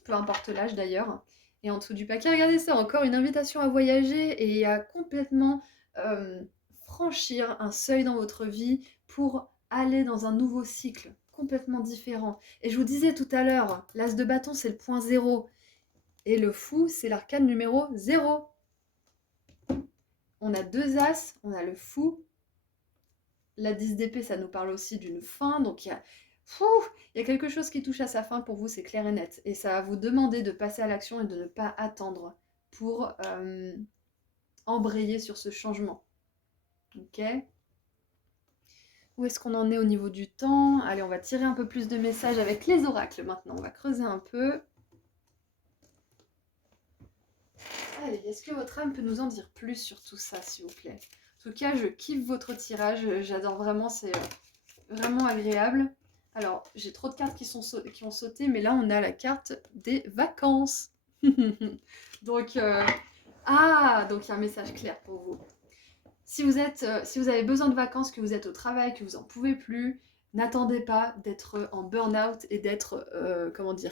peu importe l'âge d'ailleurs. Et en dessous du paquet, regardez ça, encore une invitation à voyager et à complètement euh, franchir un seuil dans votre vie pour aller dans un nouveau cycle complètement différent. Et je vous disais tout à l'heure, l'as de bâton c'est le point zéro et le fou c'est l'arcane numéro 0. On a deux as, on a le fou, la 10 d'épée ça nous parle aussi d'une fin, donc il y a quelque chose qui touche à sa fin pour vous, c'est clair et net. Et ça va vous demander de passer à l'action et de ne pas attendre pour embrayer sur ce changement. Ok ? Où est-ce qu'on en est au niveau du temps? Allez, on va tirer un peu plus de messages avec les oracles maintenant. On va creuser un peu. Allez, est-ce que votre âme peut nous en dire plus sur tout ça, s'il vous plaît? En tout cas, je kiffe votre tirage. J'adore vraiment, c'est vraiment agréable. Alors, j'ai trop de cartes qui ont sauté, mais là, on a la carte des vacances. Donc, donc il y a un message clair pour vous. Si vous avez besoin de vacances, que vous êtes au travail, que vous n'en pouvez plus, n'attendez pas d'être en burn-out et d'être,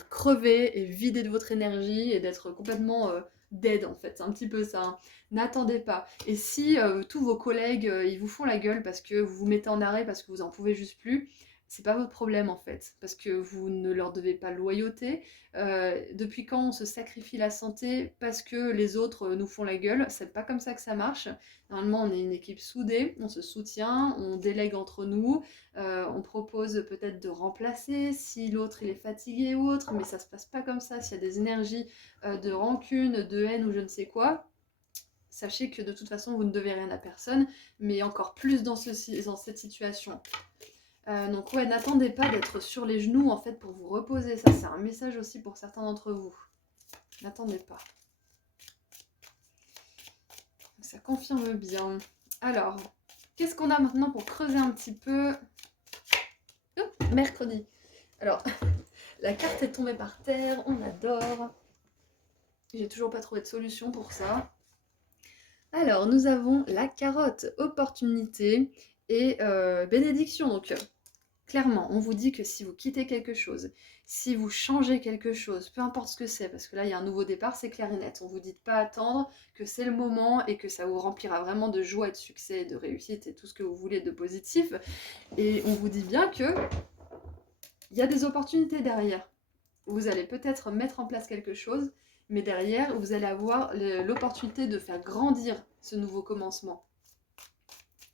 crevé et vidé de votre énergie et d'être complètement dead en fait. C'est un petit peu ça, hein. N'attendez pas. Et si tous vos collègues, ils vous font la gueule parce que vous vous mettez en arrêt, parce que vous n'en pouvez juste plus, c'est pas votre problème en fait, parce que vous ne leur devez pas loyauté. Depuis quand on se sacrifie la santé parce que les autres nous font la gueule? C'est pas comme ça que ça marche. Normalement, on est une équipe soudée, on se soutient, on délègue entre nous, on propose peut-être de remplacer si l'autre il est fatigué ou autre, mais ça se passe pas comme ça. S'il y a des énergies de rancune, de haine ou je ne sais quoi, sachez que de toute façon, vous ne devez rien à personne, mais encore plus dans cette situation. Donc ouais, n'attendez pas d'être sur les genoux en fait pour vous reposer. Ça, c'est un message aussi pour certains d'entre vous. N'attendez pas. Ça confirme bien. Alors, qu'est-ce qu'on a maintenant pour creuser un petit peu? Mercredi. Alors, la carte est tombée par terre, on adore. J'ai toujours pas trouvé de solution pour ça. Alors, nous avons la carotte, opportunité et bénédiction. Donc, clairement, on vous dit que si vous quittez quelque chose, si vous changez quelque chose, peu importe ce que c'est, parce que là, il y a un nouveau départ, c'est clair et net. On vous dit de pas attendre, que c'est le moment et que ça vous remplira vraiment de joie et de succès, de réussite et tout ce que vous voulez de positif. Et on vous dit bien que il y a des opportunités derrière. Vous allez peut-être mettre en place quelque chose, mais derrière, vous allez avoir l'opportunité de faire grandir ce nouveau commencement.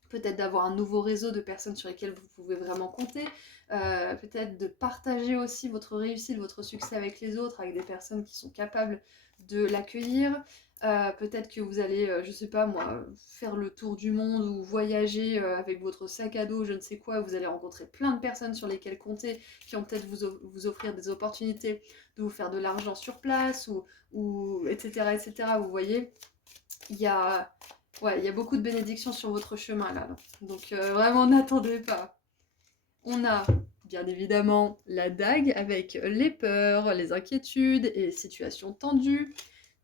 Peut-être d'avoir un nouveau réseau de personnes sur lesquelles vous pouvez vraiment compter, peut-être de partager aussi votre réussite, votre succès avec les autres, avec des personnes qui sont capables de l'accueillir. Peut-être que vous allez, je sais pas moi, faire le tour du monde ou voyager avec votre sac à dos, je ne sais quoi. Vous allez rencontrer plein de personnes sur lesquelles compter, qui vont peut-être vous offrir des opportunités de vous faire de l'argent sur place ou etc., etc. Vous voyez, il y a, ouais, il y a beaucoup de bénédictions sur votre chemin là. Donc vraiment, n'attendez pas. On a bien évidemment la dague avec les peurs, les inquiétudes et les situations tendues.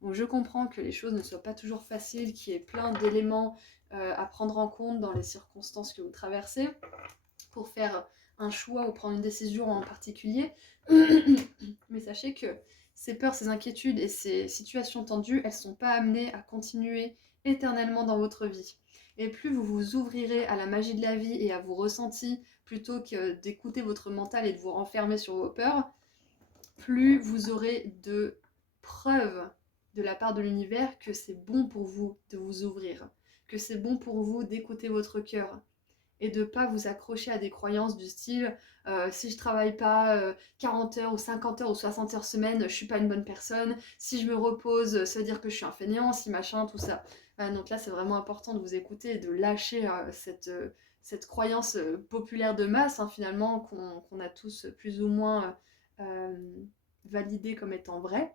Donc je comprends que les choses ne soient pas toujours faciles, qu'il y ait plein d'éléments à prendre en compte dans les circonstances que vous traversez pour faire un choix ou prendre une décision en particulier. Mais sachez que ces peurs, ces inquiétudes et ces situations tendues, elles ne sont pas amenées à continuer éternellement dans votre vie. Et plus vous vous ouvrirez à la magie de la vie et à vos ressentis, plutôt que d'écouter votre mental et de vous renfermer sur vos peurs, plus vous aurez de preuves de la part de l'univers que c'est bon pour vous de vous ouvrir, que c'est bon pour vous d'écouter votre cœur et de ne pas vous accrocher à des croyances du style si je travaille pas 40 heures ou 50 heures ou 60 heures semaine, je suis pas une bonne personne, si je me repose, ça veut dire que je suis un fainéant, si machin, tout ça. Donc là, c'est vraiment important de vous écouter et de lâcher cette croyance populaire de masse, hein, finalement, qu'on a tous plus ou moins validée comme étant vraie.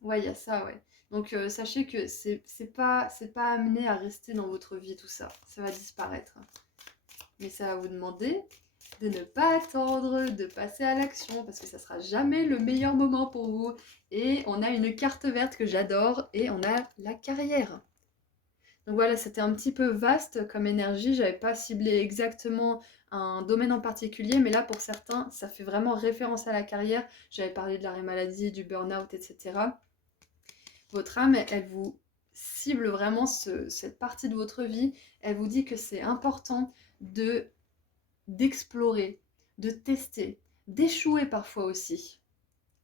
Ouais, il y a ça, ouais. Donc sachez que c'est pas amené à rester dans votre vie tout ça. Ça va disparaître. Mais ça va vous demander de ne pas attendre, de passer à l'action, parce que ça sera jamais le meilleur moment pour vous. Et on a une carte verte que j'adore, et on a la carrière. Donc voilà, c'était un petit peu vaste comme énergie, j'avais pas ciblé exactement un domaine en particulier, mais là pour certains, ça fait vraiment référence à la carrière. J'avais parlé de l'arrêt maladie, du burn-out, etc. Votre âme, elle vous cible vraiment cette partie de votre vie, elle vous dit que c'est important d'explorer, de tester, d'échouer parfois aussi.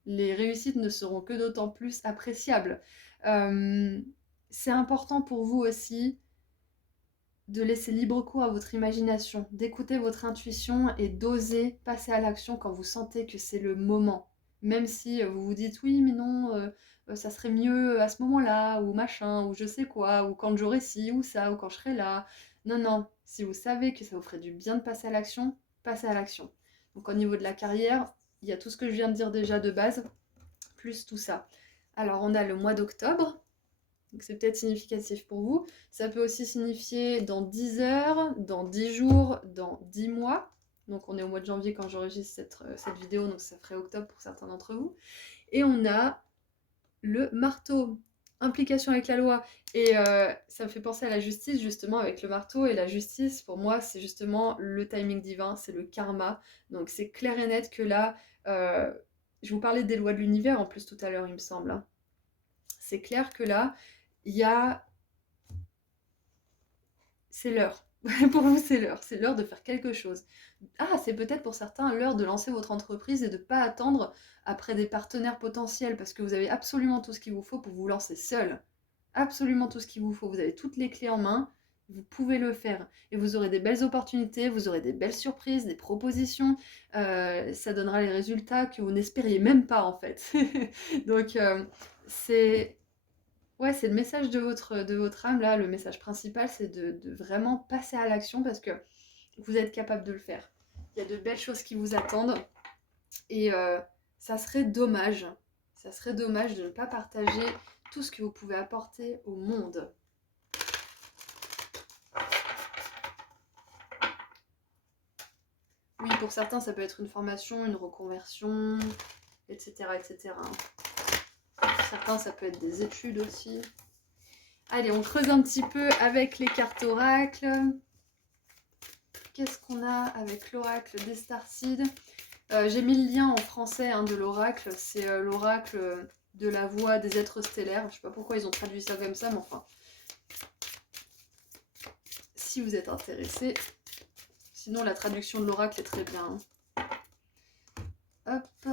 Les réussites ne seront que d'autant plus appréciables. C'est important pour vous aussi de laisser libre cours à votre imagination, d'écouter votre intuition et d'oser passer à l'action quand vous sentez que c'est le moment. Même si vous vous dites oui, mais non, ça serait mieux à ce moment-là, ou machin, ou je sais quoi, ou quand j'aurai ci ou ça, ou quand je serai là. Non, non, si vous savez que ça vous ferait du bien de passer à l'action, passez à l'action. Donc au niveau de la carrière, il y a tout ce que je viens de dire déjà de base, plus tout ça. Alors on a le mois d'octobre, donc c'est peut-être significatif pour vous. Ça peut aussi signifier dans 10 heures, dans 10 jours, dans 10 mois. Donc on est au mois de janvier quand j'enregistre cette vidéo, donc ça ferait octobre pour certains d'entre vous. Et on a le marteau, implication avec la loi. Et ça me fait penser à la justice, justement, avec le marteau. Et la justice, pour moi, c'est justement le timing divin, c'est le karma. Donc c'est clair et net que là, je vous parlais des lois de l'univers en plus tout à l'heure, il me semble, hein. C'est clair que là, il y a... C'est l'heure. Pour vous, c'est l'heure. C'est l'heure de faire quelque chose. Ah, c'est peut-être pour certains l'heure de lancer votre entreprise et de ne pas attendre après des partenaires potentiels parce que vous avez absolument tout ce qu'il vous faut pour vous lancer seul. Absolument tout ce qu'il vous faut. Vous avez toutes les clés en main. Vous pouvez le faire. Et vous aurez des belles opportunités, vous aurez des belles surprises, des propositions. Ça donnera les résultats que vous n'espériez même pas en fait. Donc, c'est ouais, c'est le message de votre âme, là, le message principal, c'est de vraiment passer à l'action parce que vous êtes capable de le faire. Il y a de belles choses qui vous attendent et ça serait dommage, de ne pas partager tout ce que vous pouvez apporter au monde. Oui, pour certains, ça peut être une formation, une reconversion, etc., etc. Pour certains, ça peut être des études aussi. Allez, on creuse un petit peu avec les cartes oracles. Qu'est-ce qu'on a avec l'oracle des Starseeds? J'ai mis le lien en français hein, de l'oracle. C'est l'oracle de la voix des êtres stellaires. Je sais pas pourquoi ils ont traduit ça comme ça, mais enfin. Si vous êtes intéressé. Sinon, la traduction de l'oracle est très bien. Hop.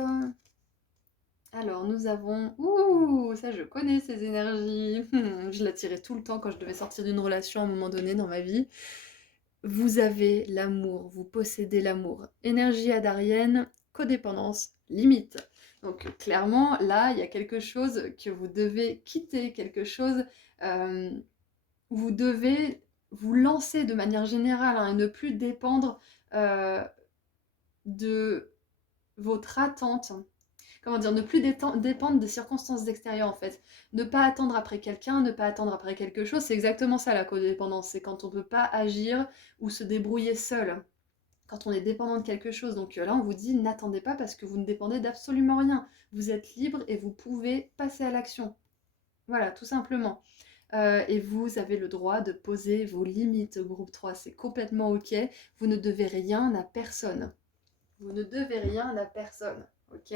Alors, nous avons... Ouh, ça, je connais ces énergies. Je l'attirais tout le temps quand je devais sortir d'une relation à un moment donné dans ma vie. Vous avez l'amour, vous possédez l'amour. Énergie adarienne, codépendance, limite. Donc clairement, là, il y a quelque chose que vous devez quitter, quelque chose où vous devez vous lancer de manière générale, hein, et ne plus dépendre de votre attente. Comment dire, ne plus dépendre des circonstances extérieures en fait. Ne pas attendre après quelqu'un, ne pas attendre après quelque chose, c'est exactement ça la codépendance. C'est quand on ne peut pas agir ou se débrouiller seul. Quand on est dépendant de quelque chose. Donc là, on vous dit n'attendez pas parce que vous ne dépendez d'absolument rien. Vous êtes libre et vous pouvez passer à l'action. Voilà, tout simplement. Et vous avez le droit de poser vos limites, groupe 3. C'est complètement OK. Vous ne devez rien à personne. Vous ne devez rien à personne. OK?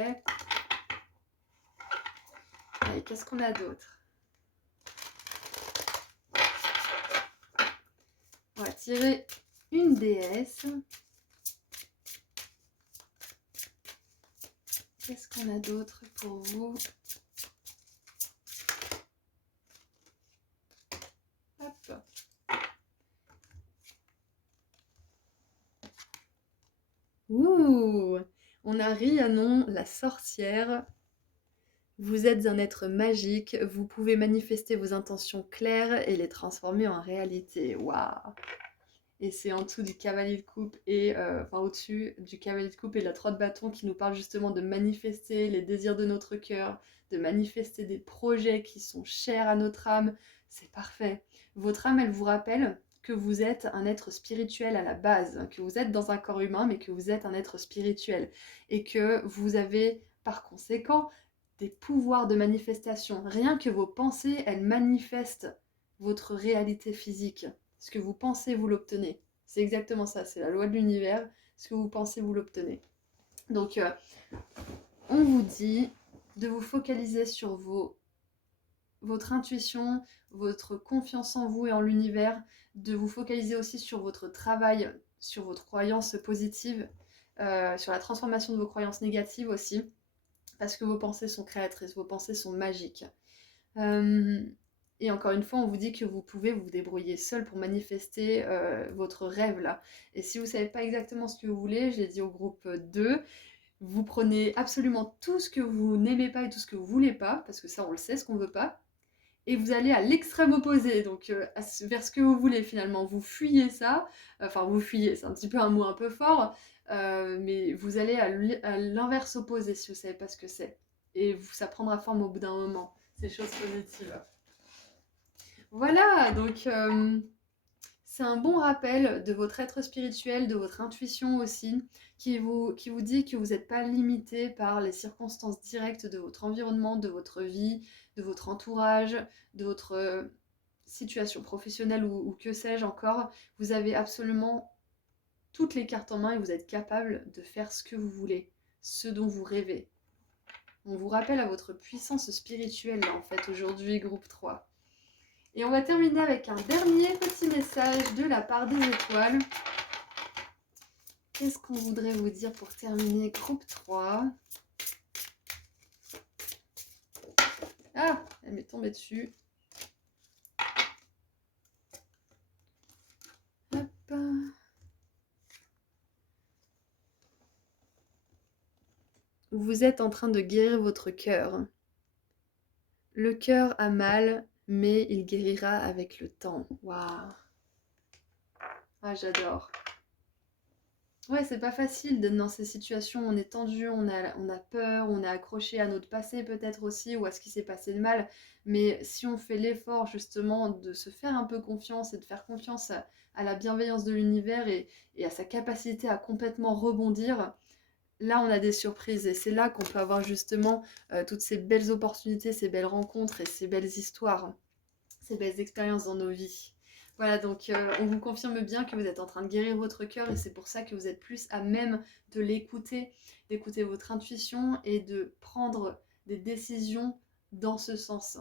Allez, qu'est-ce qu'on a d'autre? On va tirer une déesse. Qu'est-ce qu'on a d'autre pour vous? Hop. Ouh! On a Rhiannon, la sorcière. Vous êtes un être magique, vous pouvez manifester vos intentions claires et les transformer en réalité. Waouh! Et c'est en dessous du cavalier de coupe et enfin au-dessus du cavalier de coupe et de la 3 de bâton qui nous parle justement de manifester les désirs de notre cœur, de manifester des projets qui sont chers à notre âme. C'est parfait. Votre âme, elle vous rappelle que vous êtes un être spirituel à la base, que vous êtes dans un corps humain, mais que vous êtes un être spirituel et que vous avez par conséquent des pouvoirs de manifestation. Rien que vos pensées, elles manifestent votre réalité physique. Ce que vous pensez, vous l'obtenez. C'est exactement ça, c'est la loi de l'univers. Ce que vous pensez, vous l'obtenez. Donc, on vous dit de vous focaliser sur votre intuition, votre confiance en vous et en l'univers, de vous focaliser aussi sur votre travail, sur votre croyance positive, sur la transformation de vos croyances négatives aussi, parce que vos pensées sont créatrices, vos pensées sont magiques. Et encore une fois, on vous dit que vous pouvez vous débrouiller seul pour manifester votre rêve là. Et si vous ne savez pas exactement ce que vous voulez, je l'ai dit au groupe 2, vous prenez absolument tout ce que vous n'aimez pas et tout ce que vous voulez pas, parce que ça on le sait, ce qu'on veut pas, et vous allez à l'extrême opposé, donc vers ce que vous voulez finalement. Vous fuyez ça, enfin vous fuyez, c'est un petit peu un mot un peu fort, mais vous allez à l'inverse opposé si vous ne savez pas ce que c'est. Et ça prendra forme au bout d'un moment, ces choses positives. Voilà, donc c'est un bon rappel de votre être spirituel, de votre intuition aussi, qui vous dit que vous n'êtes pas limité par les circonstances directes de votre environnement, de votre vie, de votre entourage, de votre situation professionnelle ou que sais-je encore. Vous avez absolument toutes les cartes en main et vous êtes capable de faire ce que vous voulez, ce dont vous rêvez. On vous rappelle à votre puissance spirituelle en fait aujourd'hui, groupe 3. Et on va terminer avec un dernier petit message de la part des étoiles. Qu'est-ce qu'on voudrait vous dire pour terminer, groupe 3? Ah, elle m'est tombée dessus. Hop. Vous êtes en train de guérir votre cœur. Le cœur a mal, mais il guérira avec le temps. Waouh. Ah, j'adore. Ouais, c'est pas facile d'être dans ces situations, on est tendu, on a peur, on est accroché à notre passé peut-être aussi, ou à ce qui s'est passé de mal, mais si on fait l'effort justement de se faire un peu confiance et de faire confiance à la bienveillance de l'univers et à sa capacité à complètement rebondir, là on a des surprises et c'est là qu'on peut avoir justement toutes ces belles opportunités, ces belles rencontres et ces belles histoires, ces belles expériences dans nos vies. Voilà, donc on vous confirme bien que vous êtes en train de guérir votre cœur et c'est pour ça que vous êtes plus à même de l'écouter, d'écouter votre intuition et de prendre des décisions dans ce sens.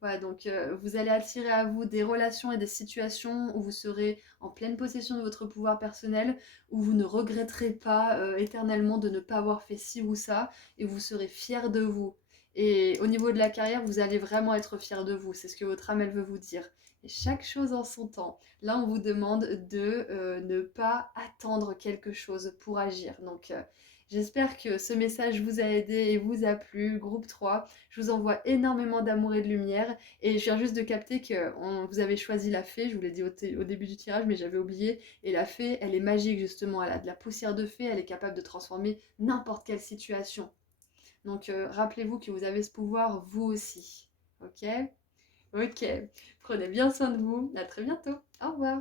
Voilà, donc vous allez attirer à vous des relations et des situations où vous serez en pleine possession de votre pouvoir personnel, où vous ne regretterez pas éternellement de ne pas avoir fait ci ou ça, et vous serez fier de vous. Et au niveau de la carrière, vous allez vraiment être fier de vous, c'est ce que votre âme elle veut vous dire. Et chaque chose en son temps. Là, on vous demande de ne pas attendre quelque chose pour agir. Donc, J'espère que ce message vous a aidé et vous a plu. Groupe 3, je vous envoie énormément d'amour et de lumière. Et je viens juste de capter que vous avez choisi la fée, je vous l'ai dit au début du tirage, mais j'avais oublié. Et la fée, elle est magique justement, elle a de la poussière de fée, elle est capable de transformer n'importe quelle situation. Donc rappelez-vous que vous avez ce pouvoir vous aussi. Ok? Ok. Prenez bien soin de vous. À très bientôt. Au revoir.